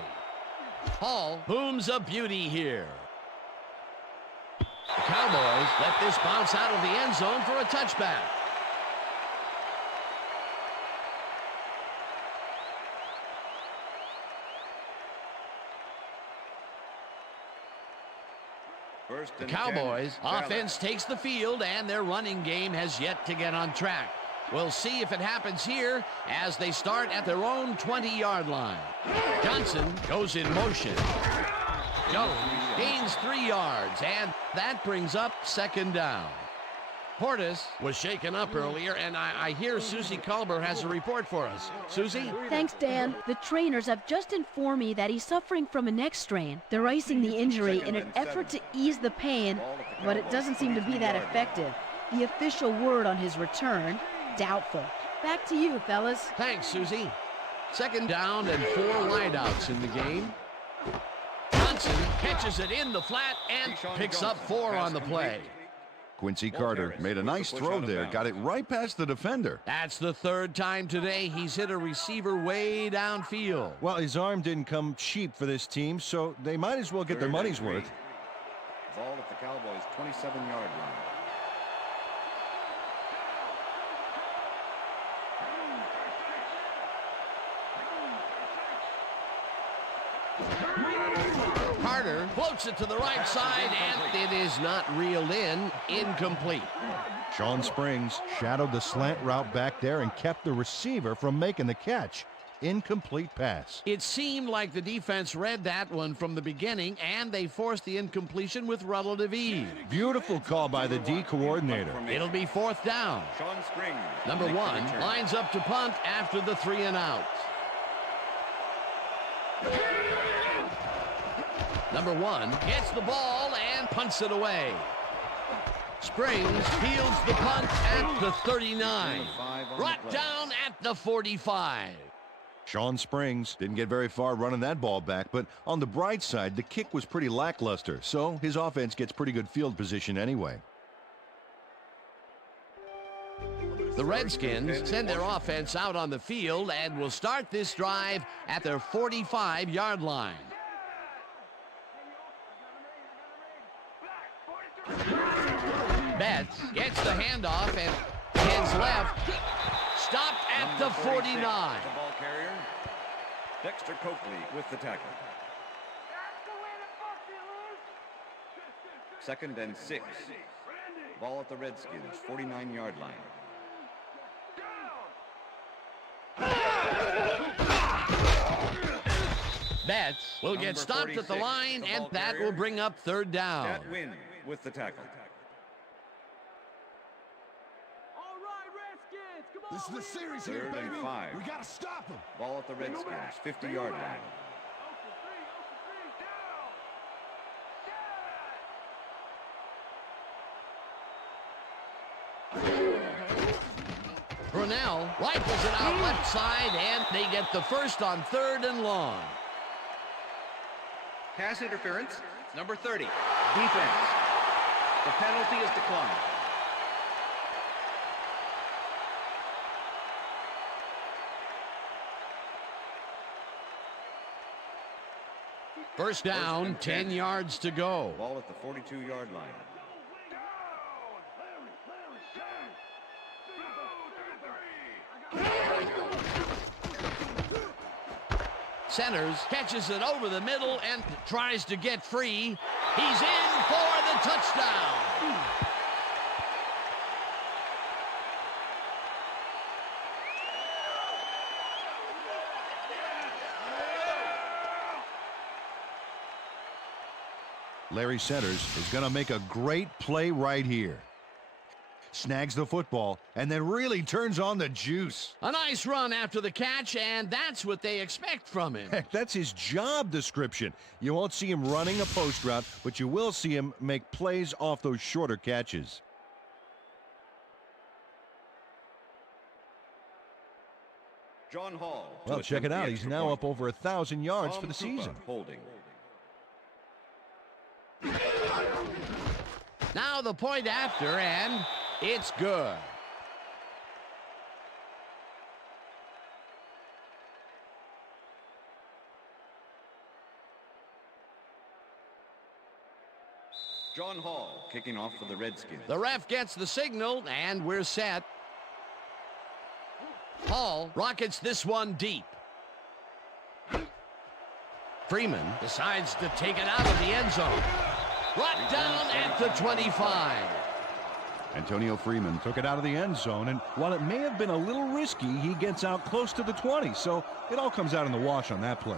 Hall booms a beauty here. The Cowboys let this bounce out of the end zone for a touchback. The Cowboys offense takes the field, and their running game has yet to get on track. We'll see if it happens here as they start at their own 20-yard line. Johnson goes in motion. Jones gains 3 yards, and that brings up 2nd down. Portis was shaken up earlier, and I hear Susie Culber has a report for us. Susie? Thanks, Dan. The trainers have just informed me that he's suffering from a neck strain. They're icing the injury in an effort to ease the pain, but it doesn't seem to be that effective. The official word on his return, doubtful. Back to you, fellas. Thanks, Susie. 2nd down and 4 wideouts in the game. Johnson catches it in the flat and picks up 4 on the play. Quincy Carter made a nice throw there, got it right past the defender. That's the 3rd time today he's hit a receiver way downfield. Well, his arm didn't come cheap for this team, so they might as well get their money's worth. Ball at the Cowboys' 27-yard line. Carter floats it to the right side, and it is not reeled in. Incomplete. Sean Springs shadowed the slant route back there and kept the receiver from making the catch. Incomplete pass. It seemed like the defense read that one from the beginning, and they forced the incompletion with relative ease. Beautiful call by the D coordinator. It'll be 4th down. Sean Springs. Number 1 lines up to punt after the 3 and out. Number 1 gets the ball and punts it away. Springs fields the punt at the 39. Brought down at the 45. Sean Springs didn't get very far running that ball back, but on the bright side, the kick was pretty lackluster, so his offense gets pretty good field position anyway. The Redskins send their offense out on the field and will start this drive at their 45-yard line. Betts gets the handoff and heads left. Stopped at the 49. The ball carrier, Dexter Coakley with the tackle. 2nd and 6. Ball at the Redskins' 49-yard line. Betts will get stopped at the line, and that will bring up 3rd down. That win with the tackle. All right, Redskins, come on. This is the series here, 3rd baby. and 5. We gotta stop him. Ball at the Redskins' 50-yard line. Brunell rifles it out left side, and they get the first on 3rd and long. Pass interference, number 30, defense. The penalty is declined. First down, 10 yards to go. Ball at the 42-yard line. Centers, catches it over the middle and tries to get free. He's in for the touchdown. Larry Centers is going to make a great play right here. Snags the football and then really turns on the juice. A nice run after the catch, and that's what they expect from him. Heck, that's his job description. You won't see him running a post route, but you will see him make plays off those shorter catches. John Hall. Well, check it out. He's now up over 1,000 yards for the season. Holding. Now the point after, and it's good. John Hall kicking off for the Redskins. The ref gets the signal, and we're set. Hall rockets this one deep. Freeman decides to take it out of the end zone. Brought down at the 25. Antonio Freeman took it out of the end zone, and while it may have been a little risky, he gets out close to the 20, so it all comes out in the wash on that play.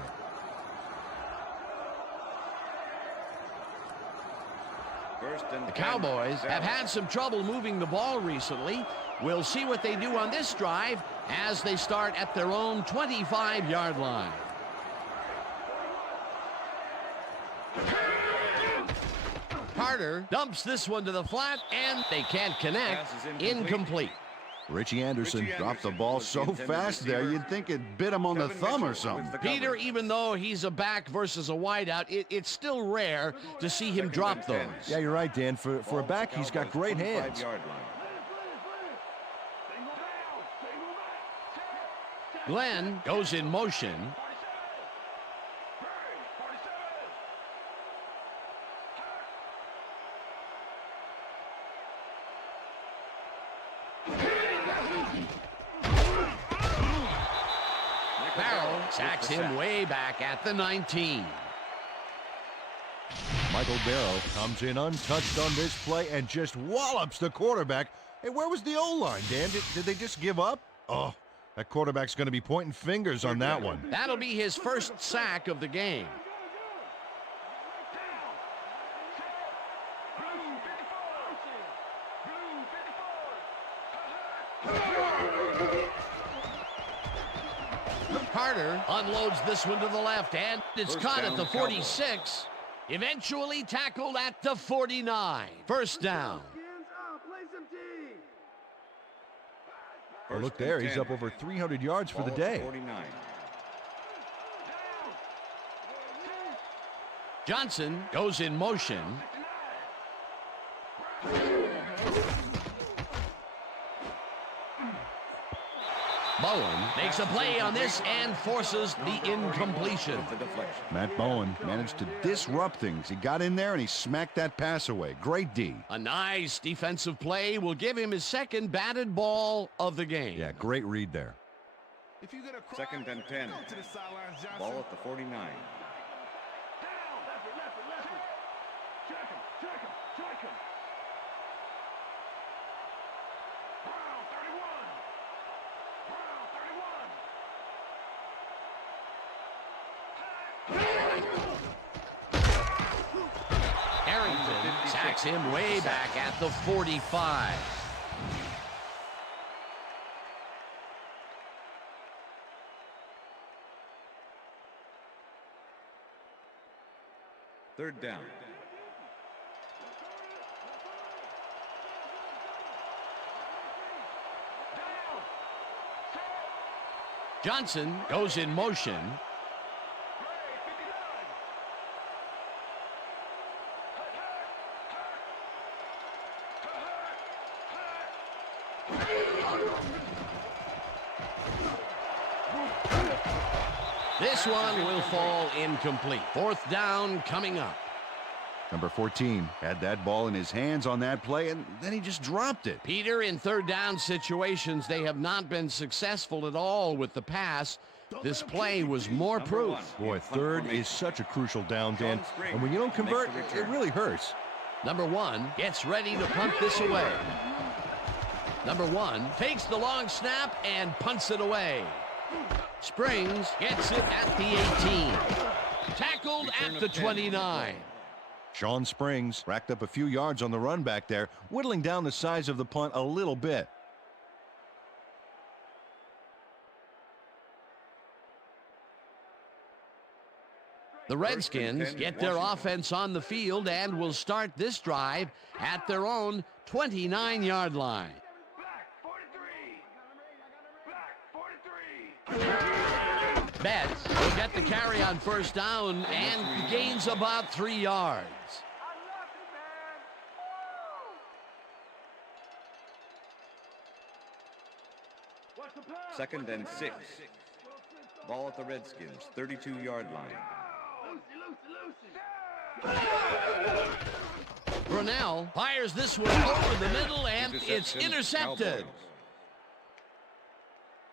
The Cowboys have had some trouble moving the ball recently. We'll see what they do on this drive as they start at their own 25-yard line. Carter dumps this one to the flat, and they can't connect. Incomplete. Richie Anderson dropped the ball so fast there, you'd think it bit him on the thumb or something. Peter, even though he's a back versus a wideout, it's still rare to see him drop those. Yeah, you're right, Dan. For a back, he's got great hands. Glenn goes in motion. Barrow sacks him way back at the 19. Michael Barrow comes in untouched on this play and just wallops the quarterback. Hey, where was the O-line, Dan? Did they just give up? Oh, that quarterback's going to be pointing fingers on that one. That'll be his first sack of the game. Carter unloads this one to the left, and it's caught at the 46. Eventually tackled at the 49. First down. Oh, look there. He's up over 300 yards for the day. 49. Johnson goes in motion. Bowen makes a play on this and forces the incompletion. Matt Bowen managed to disrupt things. He got in there and he smacked that pass away. Great D. A nice defensive play will give him his second batted ball of the game. Yeah, great read there. Second and 10. Ball at the 49. Sacks him way back at the 45. Third down. Johnson goes in motion. This one will fall incomplete. Fourth down coming up. Number 14 had that ball in his hands on that play, and then he just dropped it. Peter, in third down situations, they have not been successful at all with the pass. This play was more proof. Boy, third is such a crucial down, Dan, and when you don't convert, it really hurts. Number 1 gets ready to punt this away. Number 1 takes the long snap and punts it away. Springs gets it at the 18. Tackled at the 29. Sean Springs racked up a few yards on the run back there, whittling down the size of the punt a little bit. The Redskins get their offense on the field and will start this drive at their own 29-yard line. Betts will get the carry on first down and gains about 3 yards. Second and 6. Ball at the Redskins, 32-yard line. Brunell fires this one over the middle, and it's intercepted.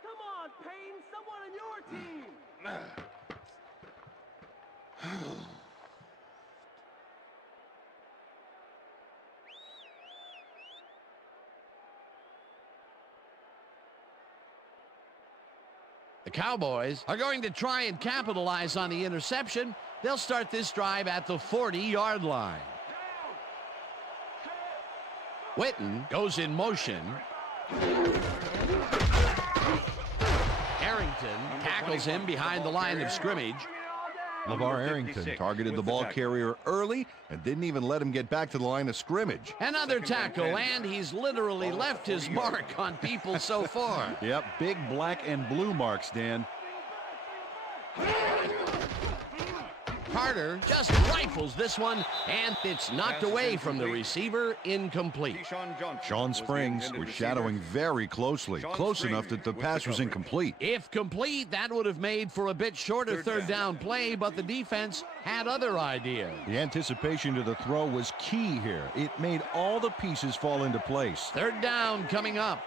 Come on, Payne, someone on your team. The Cowboys are going to try and capitalize on the interception. They'll start this drive at the 40-yard line. Witten goes in motion. Arrington tackles him behind the line of scrimmage. LeVar Arrington targeted the ball carrier early and didn't even let him get back to the line of scrimmage. Another tackle, and he's literally left his mark on people so far. Yep, big black and blue marks, Dan. Carter just rifles this one, and it's knocked away from the receiver, incomplete. Sean Springs was shadowing very closely, close enough that the pass was incomplete. If complete, that would have made for a bit shorter third down play, but the defense had other ideas. The anticipation to the throw was key here. It made all the pieces fall into place. Third down coming up.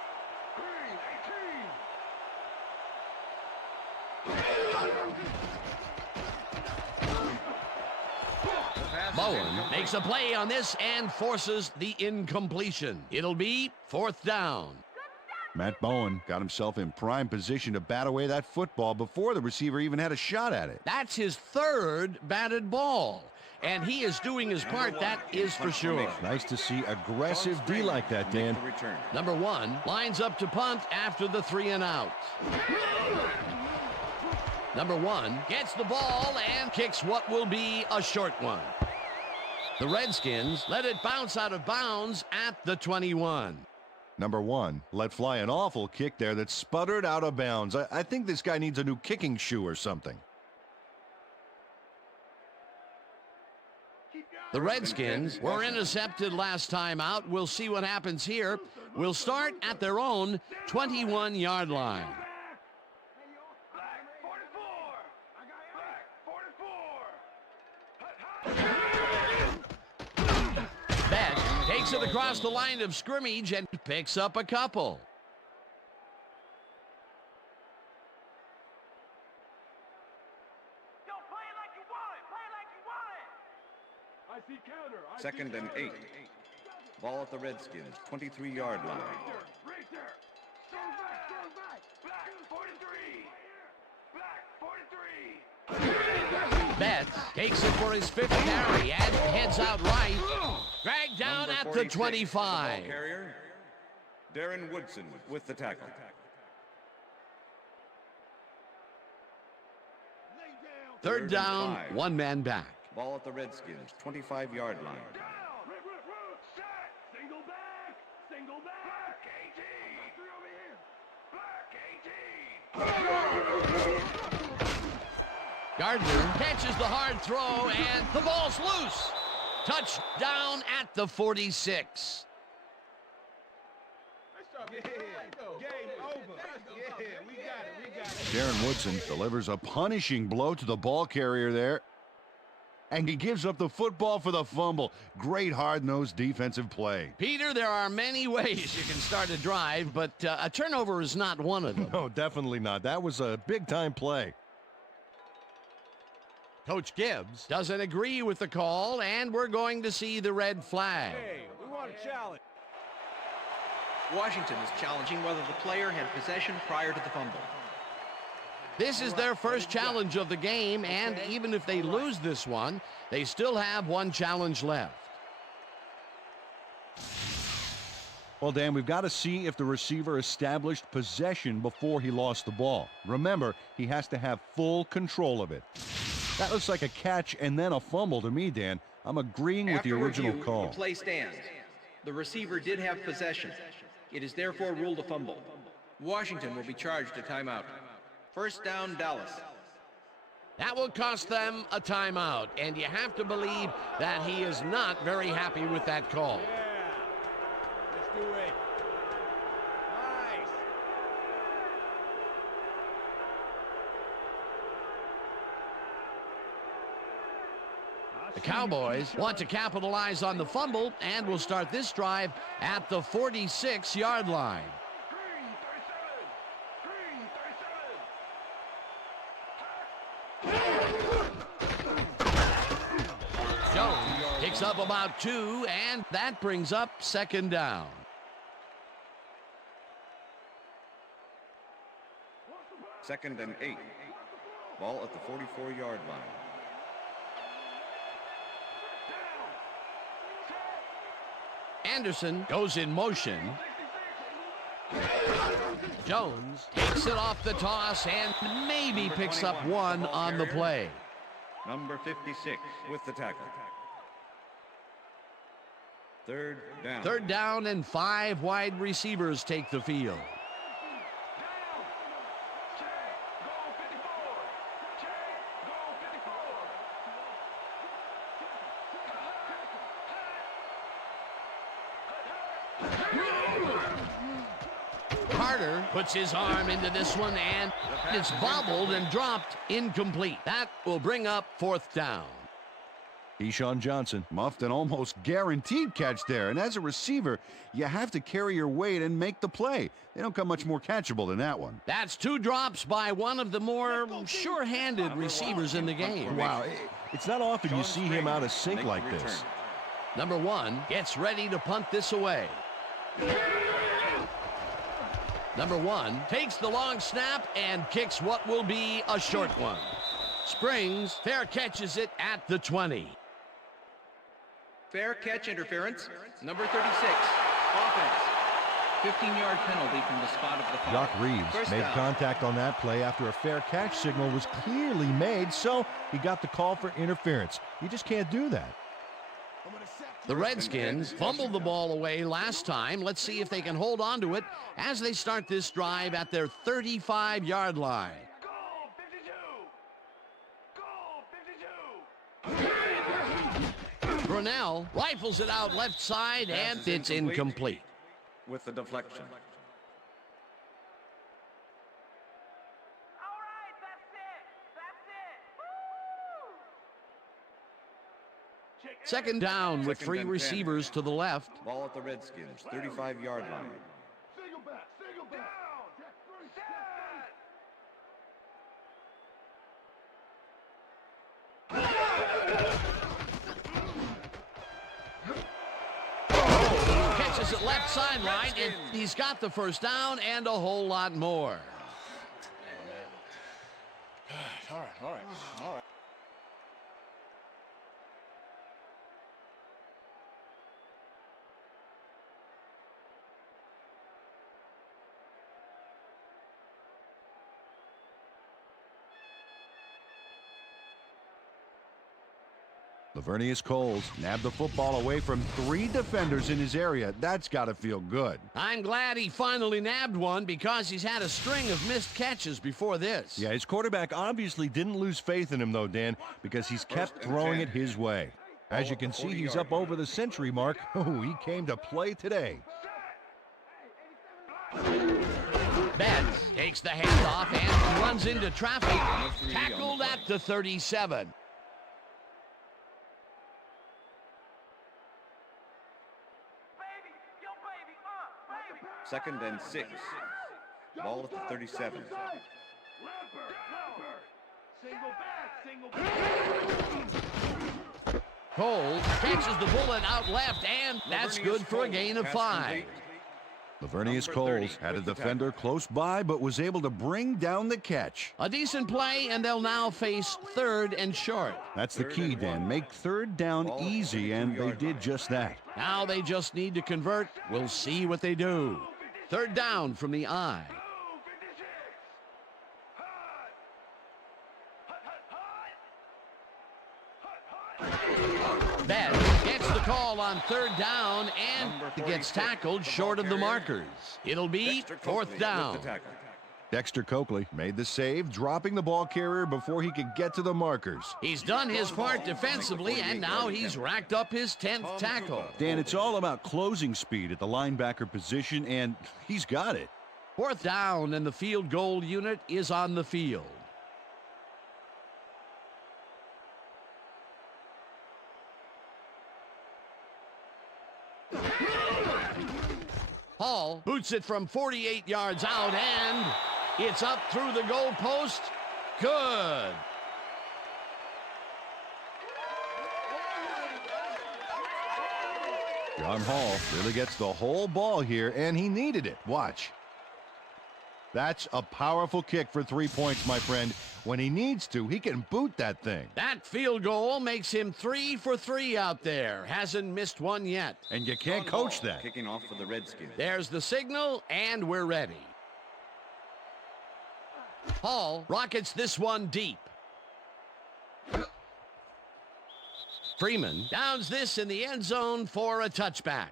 Bowen makes a play on this and forces the incompletion. It'll be fourth down. Matt Bowen got himself in prime position to bat away that football before the receiver even had a shot at it. That's his third batted ball, and he is doing his part, that is for sure. Nice to see aggressive D like that, Dan. Number 1 lines up to punt after the 3 and out. Number 1 gets the ball and kicks what will be a short one. The Redskins let it bounce out of bounds at the 21. Number 1 let fly an awful kick there that sputtered out of bounds. I think this guy needs a new kicking shoe or something. The Redskins were intercepted last time out. We'll see what happens here. We'll start at their own 21-yard line. Takes it across the line of scrimmage and picks up a couple. Second and 8. Ball at the Redskins, 23-yard line. Betts takes it for his 5th carry and heads out right. Dragged down at the 25. Carrier, Darren Woodson with the tackle. Third down, 1 man back. Ball at the Redskins, 25-yard line. Single back. Single back. Black 18. Black 18. Gardner catches the hard throw, and the ball's loose. Touchdown at the 46. Darren Woodson delivers a punishing blow to the ball carrier there. And he gives up the football for the fumble. Great hard-nosed defensive play. Peter, there are many ways you can start a drive, but a turnover is not one of them. No, definitely not. That was a big-time play. Coach Gibbs doesn't agree with the call, and we're going to see the red flag. Hey, we want a challenge. Washington is challenging whether the player had possession prior to the fumble. This is their first challenge of the game, and even if they lose this one, they still have one challenge left. Well, Dan, we've got to see if the receiver established possession before he lost the ball. Remember, he has to have full control of it. That looks like a catch and then a fumble to me, Dan. I'm agreeing with the original call. The play stands. The receiver did have possession. It is therefore ruled a fumble. Washington will be charged a timeout. First down, Dallas. That will cost them a timeout, and you have to believe that he is not very happy with that call. Yeah. Let's do it. Nice. The Cowboys want to capitalize on the fumble and will start this drive at the 46-yard line. Jones picks up about 2, and that brings up second down. Second and 8. Ball at the 44-yard line. Anderson goes in motion. Jones takes it off the toss and maybe picks up 1 on the play. Number 56 with the tackle. Third down. Third down, and 5 wide receivers take the field. Carter puts his arm into this one, and it's bobbled and dropped incomplete. That will bring up fourth down. Keyshawn Johnson muffed an almost guaranteed catch there. And as a receiver, you have to carry your weight and make the play. They don't come much more catchable than that one. That's 2 drops by one of the more sure-handed receivers in the game. Wow, it's not often you see him out of sync like this. Number 1 gets ready to punt this away. Number 1 takes the long snap and kicks what will be a short one. Springs fair catches it at the 20. Fair catch interference. Number 36. Offense. 15-yard penalty from the spot of the foul. Jock Reeves First made down. contact on that play after a fair catch signal was clearly made, so he got the call for interference. You just can't do that. The Redskins fumbled the ball away last time. Let's see if they can hold on to it as they start this drive at their 35-yard line. Brunell rifles it out left side, and it's incomplete. With the deflection. Second down with Second 3 and 10. receivers to the left. Ball at the Redskins, 35-yard line. Single back. Single back. Catches it left sideline, and he's got the first down and a whole lot more. All right. Lavernius Coles nabbed the football away from 3 defenders in his area. That's got to feel good. I'm glad he finally nabbed one because he's had a string of missed catches before this. Yeah, his quarterback obviously didn't lose faith in him, though, Dan, because he's kept throwing it his way. As you can see, he's up over the century mark. Oh, he came to play today. Betts takes the handoff and runs into traffic. Tackled at the 37. Second and 6. Ball at the 37. Cole catches the bullet out left, and that's good for a gain of 5. Lavernius Coles had a defender close by, but was able to bring down the catch. A decent play, and they'll now face 3rd and short. That's the key, Dan. Make 3rd down easy, and they did just that. Now they just need to convert. We'll see what they do. 3rd down from the I. Betts gets the call on 3rd down, and he gets tackled short of the markers. It'll be 4th down. Dexter Coakley made the save, dropping the ball carrier before he could get to the markers. He's done his part defensively, and now he's racked up his 10th tackle. Dan, it's all about closing speed at the linebacker position, and he's got it. 4th down, and the field goal unit is on the field. Hall boots it from 48 yards out, and it's up through the goalpost. Good. John Hall really gets the whole ball here, and he needed it. Watch. That's a powerful kick for 3 points, my friend. When he needs to, he can boot that thing. That field goal makes him 3 for 3 out there. Hasn't missed one yet. And you can't coach that. Kicking off for the Redskins. There's the signal, and we're ready. Hall rockets this one deep. Freeman downs this in the end zone for a touchback.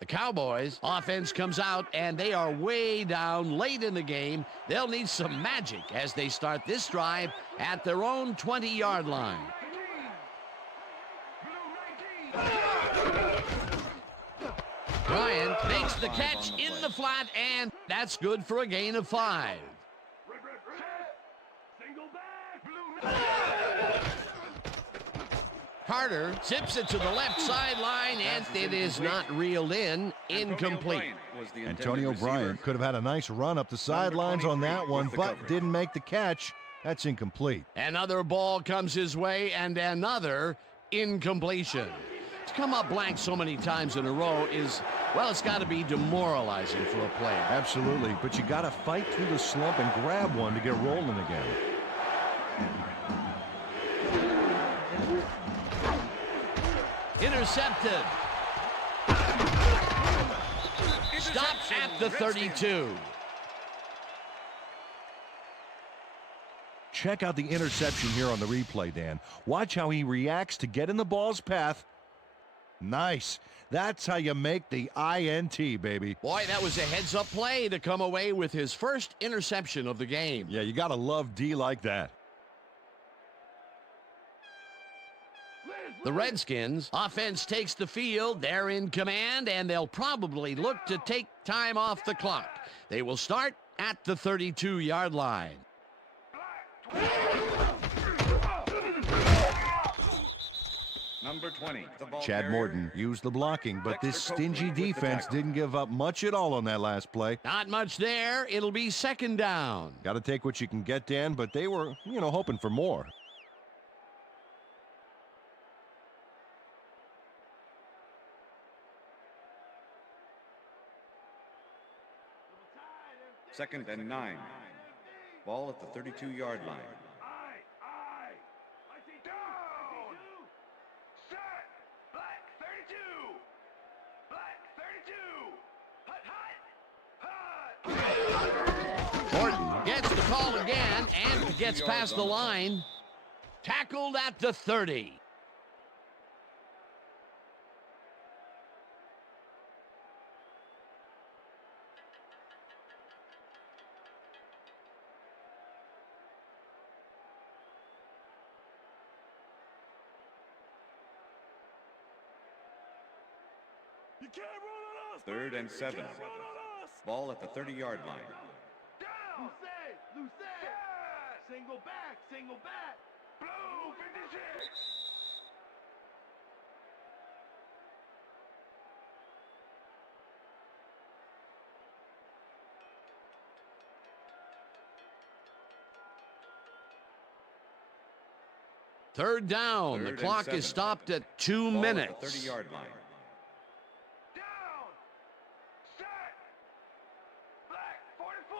The Cowboys offense comes out, and they are way down late in the game. They'll need some magic as they start this drive at their own 20-yard line. Bryant makes the catch in the flat, and that's good for a gain of 5. Carter zips it to the left sideline, and it is not reeled in. Incomplete. Antonio Bryant could have had a nice run up the sidelines on that one, but didn't make the catch. That's incomplete. Another ball comes his way, and another incompletion. To come up blank so many times in a row is, well, it's got to be demoralizing for a player. Absolutely, but you got to fight through the slump and grab one to get rolling again. Intercepted. Stopped at the 32. Check out the interception here on the replay, Dan. Watch how he reacts to get in the ball's path. Nice. That's how you make the INT, baby. Boy, that was a heads-up play to come away with his first interception of the game. Yeah, you got to love D like that. The Redskins offense takes the field. They're in command, and they'll probably look to take time off the clock. They will start at the 32-yard line. Number 20. Chad Morton used the blocking, but this stingy defense didn't give up much at all on that last play. Not much there. It'll be 2nd down. Got to take what you can get, Dan, but they were, hoping for more. Second and 9. Ball at the 32-yard line. call again, and gets past the line. Tackled at the 30. You can't run on us. 3rd and 7. You can't run on us. Ball at the 30-yard line. Down. Loose. Yeah. Single back. Blue 56. Third down. The clock is stopped at 2 Ball minutes. at the 30-yard line. Down. Set. Black 44.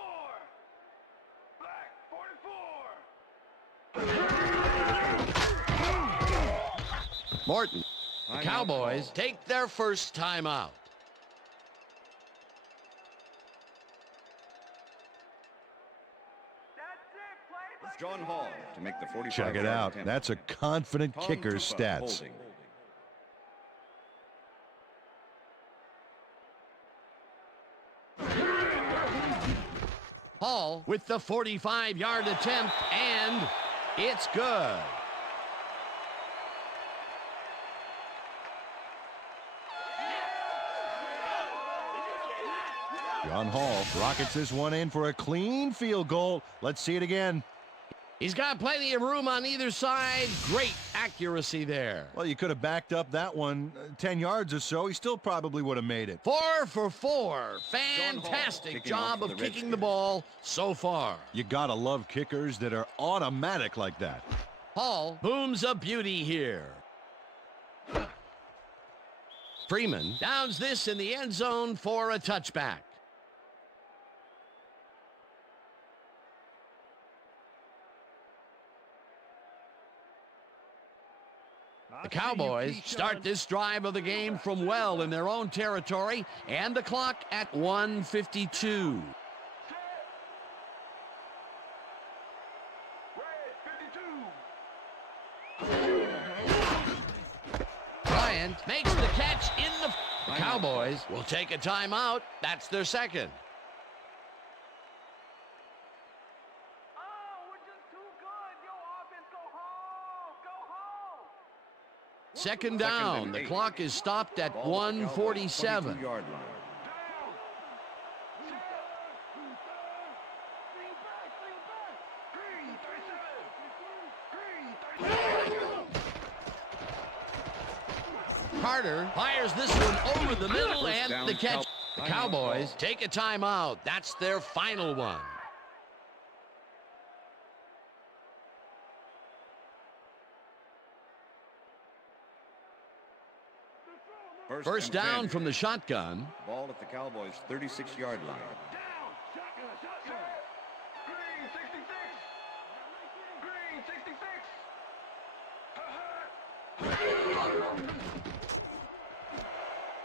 Morton. The Timeout Cowboys call. take their first timeout. It's John Hall to make the 45-yard Check it out. attempt. That's a confident Tom kicker's Tupa stats. holding. Hall with the 45-yard attempt, and it's good. John Hall rockets this one in for a clean field goal. Let's see it again. He's got plenty of room on either side. Great accuracy there. Well, you could have backed up that one 10 yards or so. He still probably would have made it. 4 for 4. John Hall Fantastic kicking off job for of the kicking the Redskins. ball so far. You gotta love kickers that are automatic like that. Hall booms a beauty here. Freeman downs this in the end zone for a touchback. The Cowboys start this drive of the game from well in their own territory, and the clock at 1:52. Bryant makes the catch in the... The Cowboys will take a timeout. That's their second. Second down. The clock is stopped at Ball at the Cowboys' 1:47. 22-yard line. Carter fires this one over the middle, First and down, the catch. The timeout Cowboys call. take a timeout. That's their final one. First and down 10. from the shotgun. Ball at the Cowboys' 36-yard line.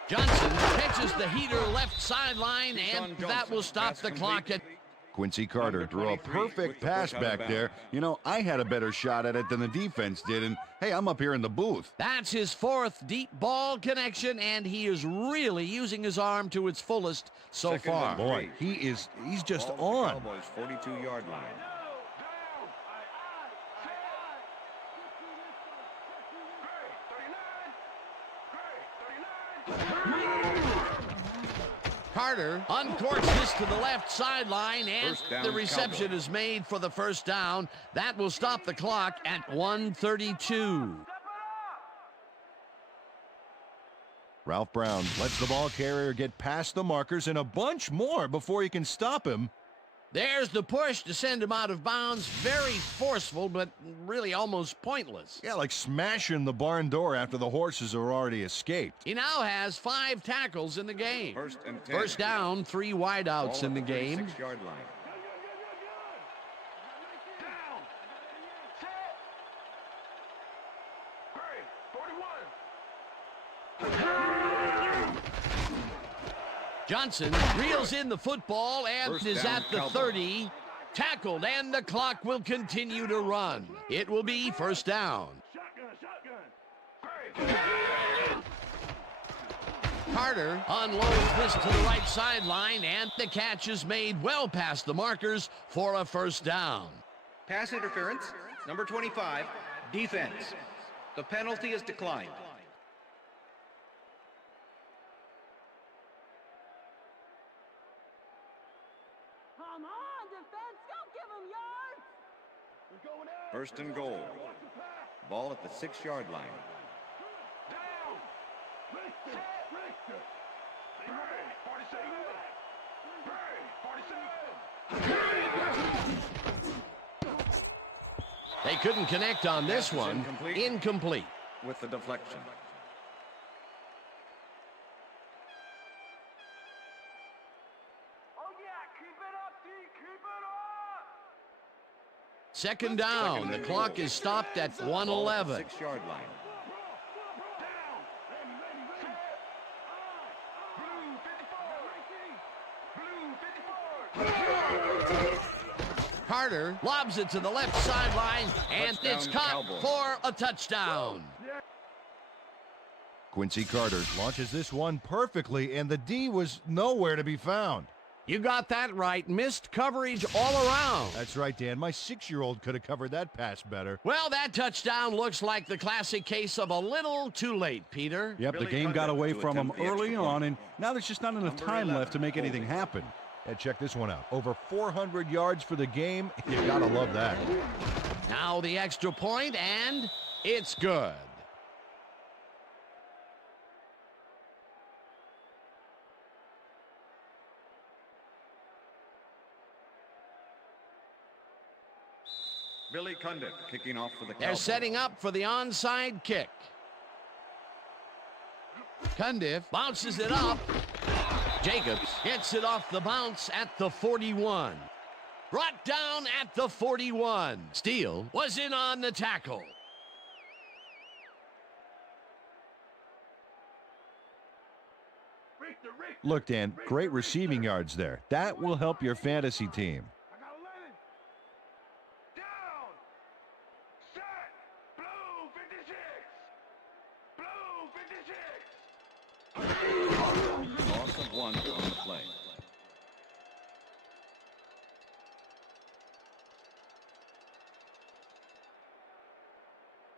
Johnson catches the heater left sideline, and Keyshawn that will Johnson, stop pass the clock at... complete. Quincy Carter Number drew a 23 perfect with the pass push out of back there. bounds. You know, I had a better shot at it than the defense did, and hey, I'm up here in the booth. That's his fourth deep ball connection, and he is really using his arm to its fullest so Second far. and Boy, three. he's just Ball at on. the Cowboys' 42-yard line. Carter uncorks this to the left sideline, and First down, the reception Cowboys. is made for the first down. That will stop the clock at 1:32. Ralph Brown lets the ball carrier get past the markers and a bunch more before he can stop him. There's the push to send him out of bounds. Very forceful, but really almost pointless. Yeah, like smashing the barn door after the horses are already escaped. He now has 5 tackles in the game. First and 10. First down, 3 Ball wideouts at in the the game. 36-yard line. Johnson reels in the football and First is down, at the Cowboys. 30. Tackled, and the clock will continue to run. It will be first down. Carter unloads this to the right sideline, and the catch is made well past the markers for a first down. Pass interference, number 25, defense. The penalty is declined. Come on, defense, go give him yards. First and goal. Ball at the 6-yard line. Down. Richter. Hurry, 47. They couldn't connect on this one. Incomplete. With the deflection. Oh yeah, keep it up, D, keep it up. Second down. The clock is stopped at 1:11. 6-yard line. Carter lobs it to the left sideline, and it's caught for a touchdown. Quincy Carter launches this one perfectly, and the D was nowhere to be found. You got that right. Missed coverage all around. That's right, Dan. My 6-year-old could have covered that pass better. Well, that touchdown looks like the classic case of a little too late, Peter. Yep, the game got away from him early on, and now there's just not enough time left to make anything happen. And check this one out. Over 400 yards for the game. You gotta love that. Now the extra point, and it's good. Billy Cundiff kicking off for the Cowboys. They're setting up for the onside kick. Cundiff bounces it up. Jacobs gets it off the bounce at the 41. Brought down at the 41. Steele was in on the tackle. Look, Dan, great receiving yards there. That will help your fantasy team. Loss of 1 on the play.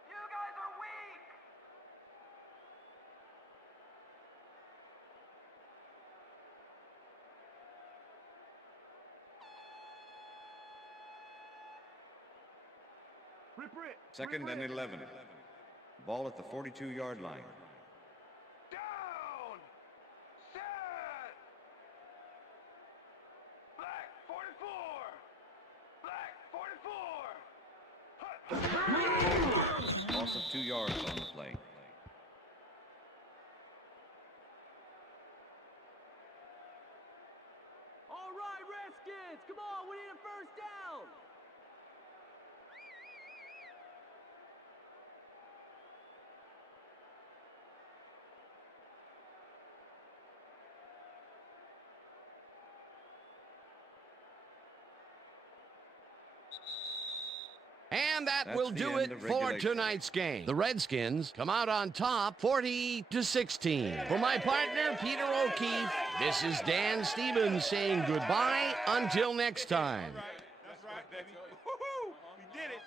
You guys are weak. Second and 11. Ball at the 42-yard line. Down. Set. Black 44. Black 44. Loss of 2 yards on the play. All right, Redskins, come on, we need a first down. And that That's will the do end it of for regulation. tonight's game. The Redskins come out on top 40-16. For my partner, Peter O'Keefe, this is Dan Stevens saying goodbye until next time. That's right, baby. Woo-hoo! We did it.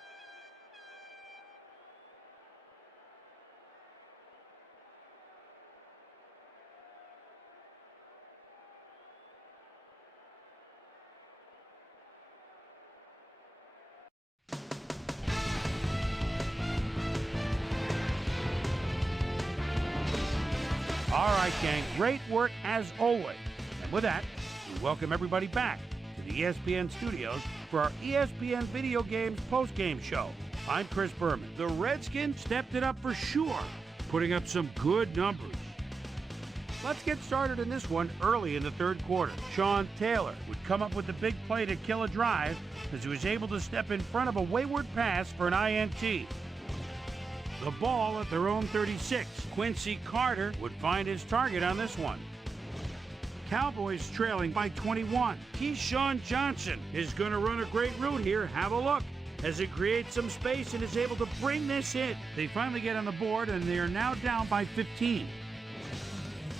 All right, gang, great work as always. And with that, we welcome everybody back to the ESPN studios for our ESPN Video Games post-game show. I'm Chris Berman. The Redskins stepped it up for sure, putting up some good numbers. Let's get started in this one early in the third quarter. Sean Taylor would come up with the big play to kill a drive as he was able to step in front of a wayward pass for an INT. The ball at their own 36. Quincy Carter would find his target on this one. Cowboys trailing by 21. Keyshawn Johnson is going to run a great route here. Have a look as it creates some space and is able to bring this in. They finally get on the board, and they are now down by 15.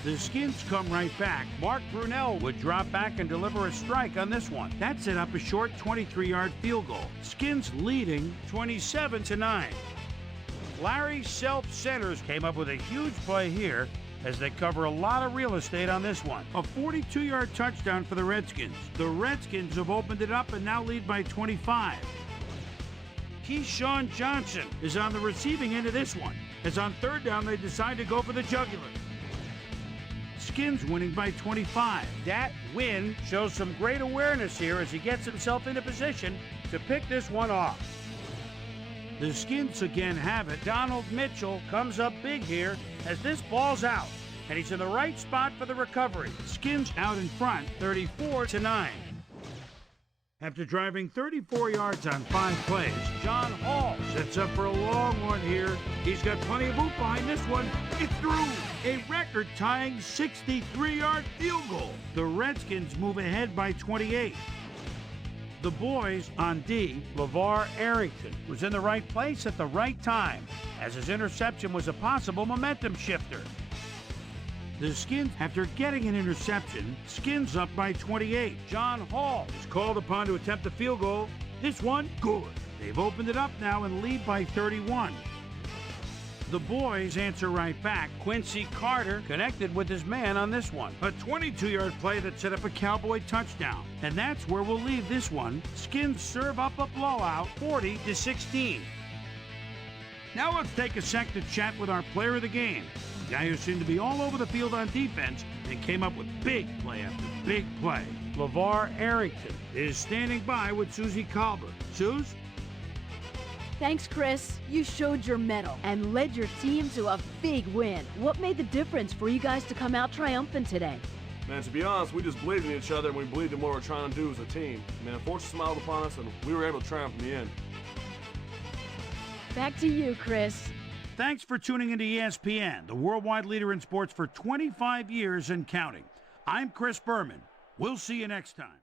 The Skins come right back. Mark Brunell would drop back and deliver a strike on this one. That set up a short 23-yard field goal. Skins leading 27-9. Larry Self-Centers came up with a huge play here as they cover a lot of real estate on this one. A 42-yard touchdown for the Redskins. The Redskins have opened it up and now lead by 25. Keyshawn Johnson is on the receiving end of this one, as on third down they decide to go for the jugular. Skins winning by 25. That win shows some great awareness here as he gets himself into position to pick this one off. The Skins again have it. Donald Mitchell comes up big here as this ball's out, and he's in the right spot for the recovery. Skins out in front, 34-9. After driving 34 yards on 5 plays, John Hall sets up for a long one here. He's got plenty of oomph behind this one. It's through! A record-tying 63-yard field goal. The Redskins move ahead by 28. The boys on D, LeVar Arrington, was in the right place at the right time, as his interception was a possible momentum shifter. The Skins, after getting an interception, Skins up by 28. John Hall is called upon to attempt the field goal. This one, good. They've opened it up now and lead by 31. The boys answer right back. Quincy Carter connected with his man on this one. A 22-yard play that set up a Cowboy touchdown. And that's where we'll leave this one. Skins serve up a blowout, 40-16. Now let's take a sec to chat with our player of the game. The guy who seemed to be all over the field on defense and came up with big play after big play. LeVar Arrington is standing by with Susie Colbert. Suze? Thanks, Chris. You showed your mettle and led your team to a big win. What made the difference for you guys to come out triumphant today? Man, to be honest, we just believed in each other and we believed in what we're trying to do as a team. Man, fortune smiled upon us and we were able to triumph in the end. Back to you, Chris. Thanks for tuning into ESPN, the worldwide leader in sports for 25 years and counting. I'm Chris Berman. We'll see you next time.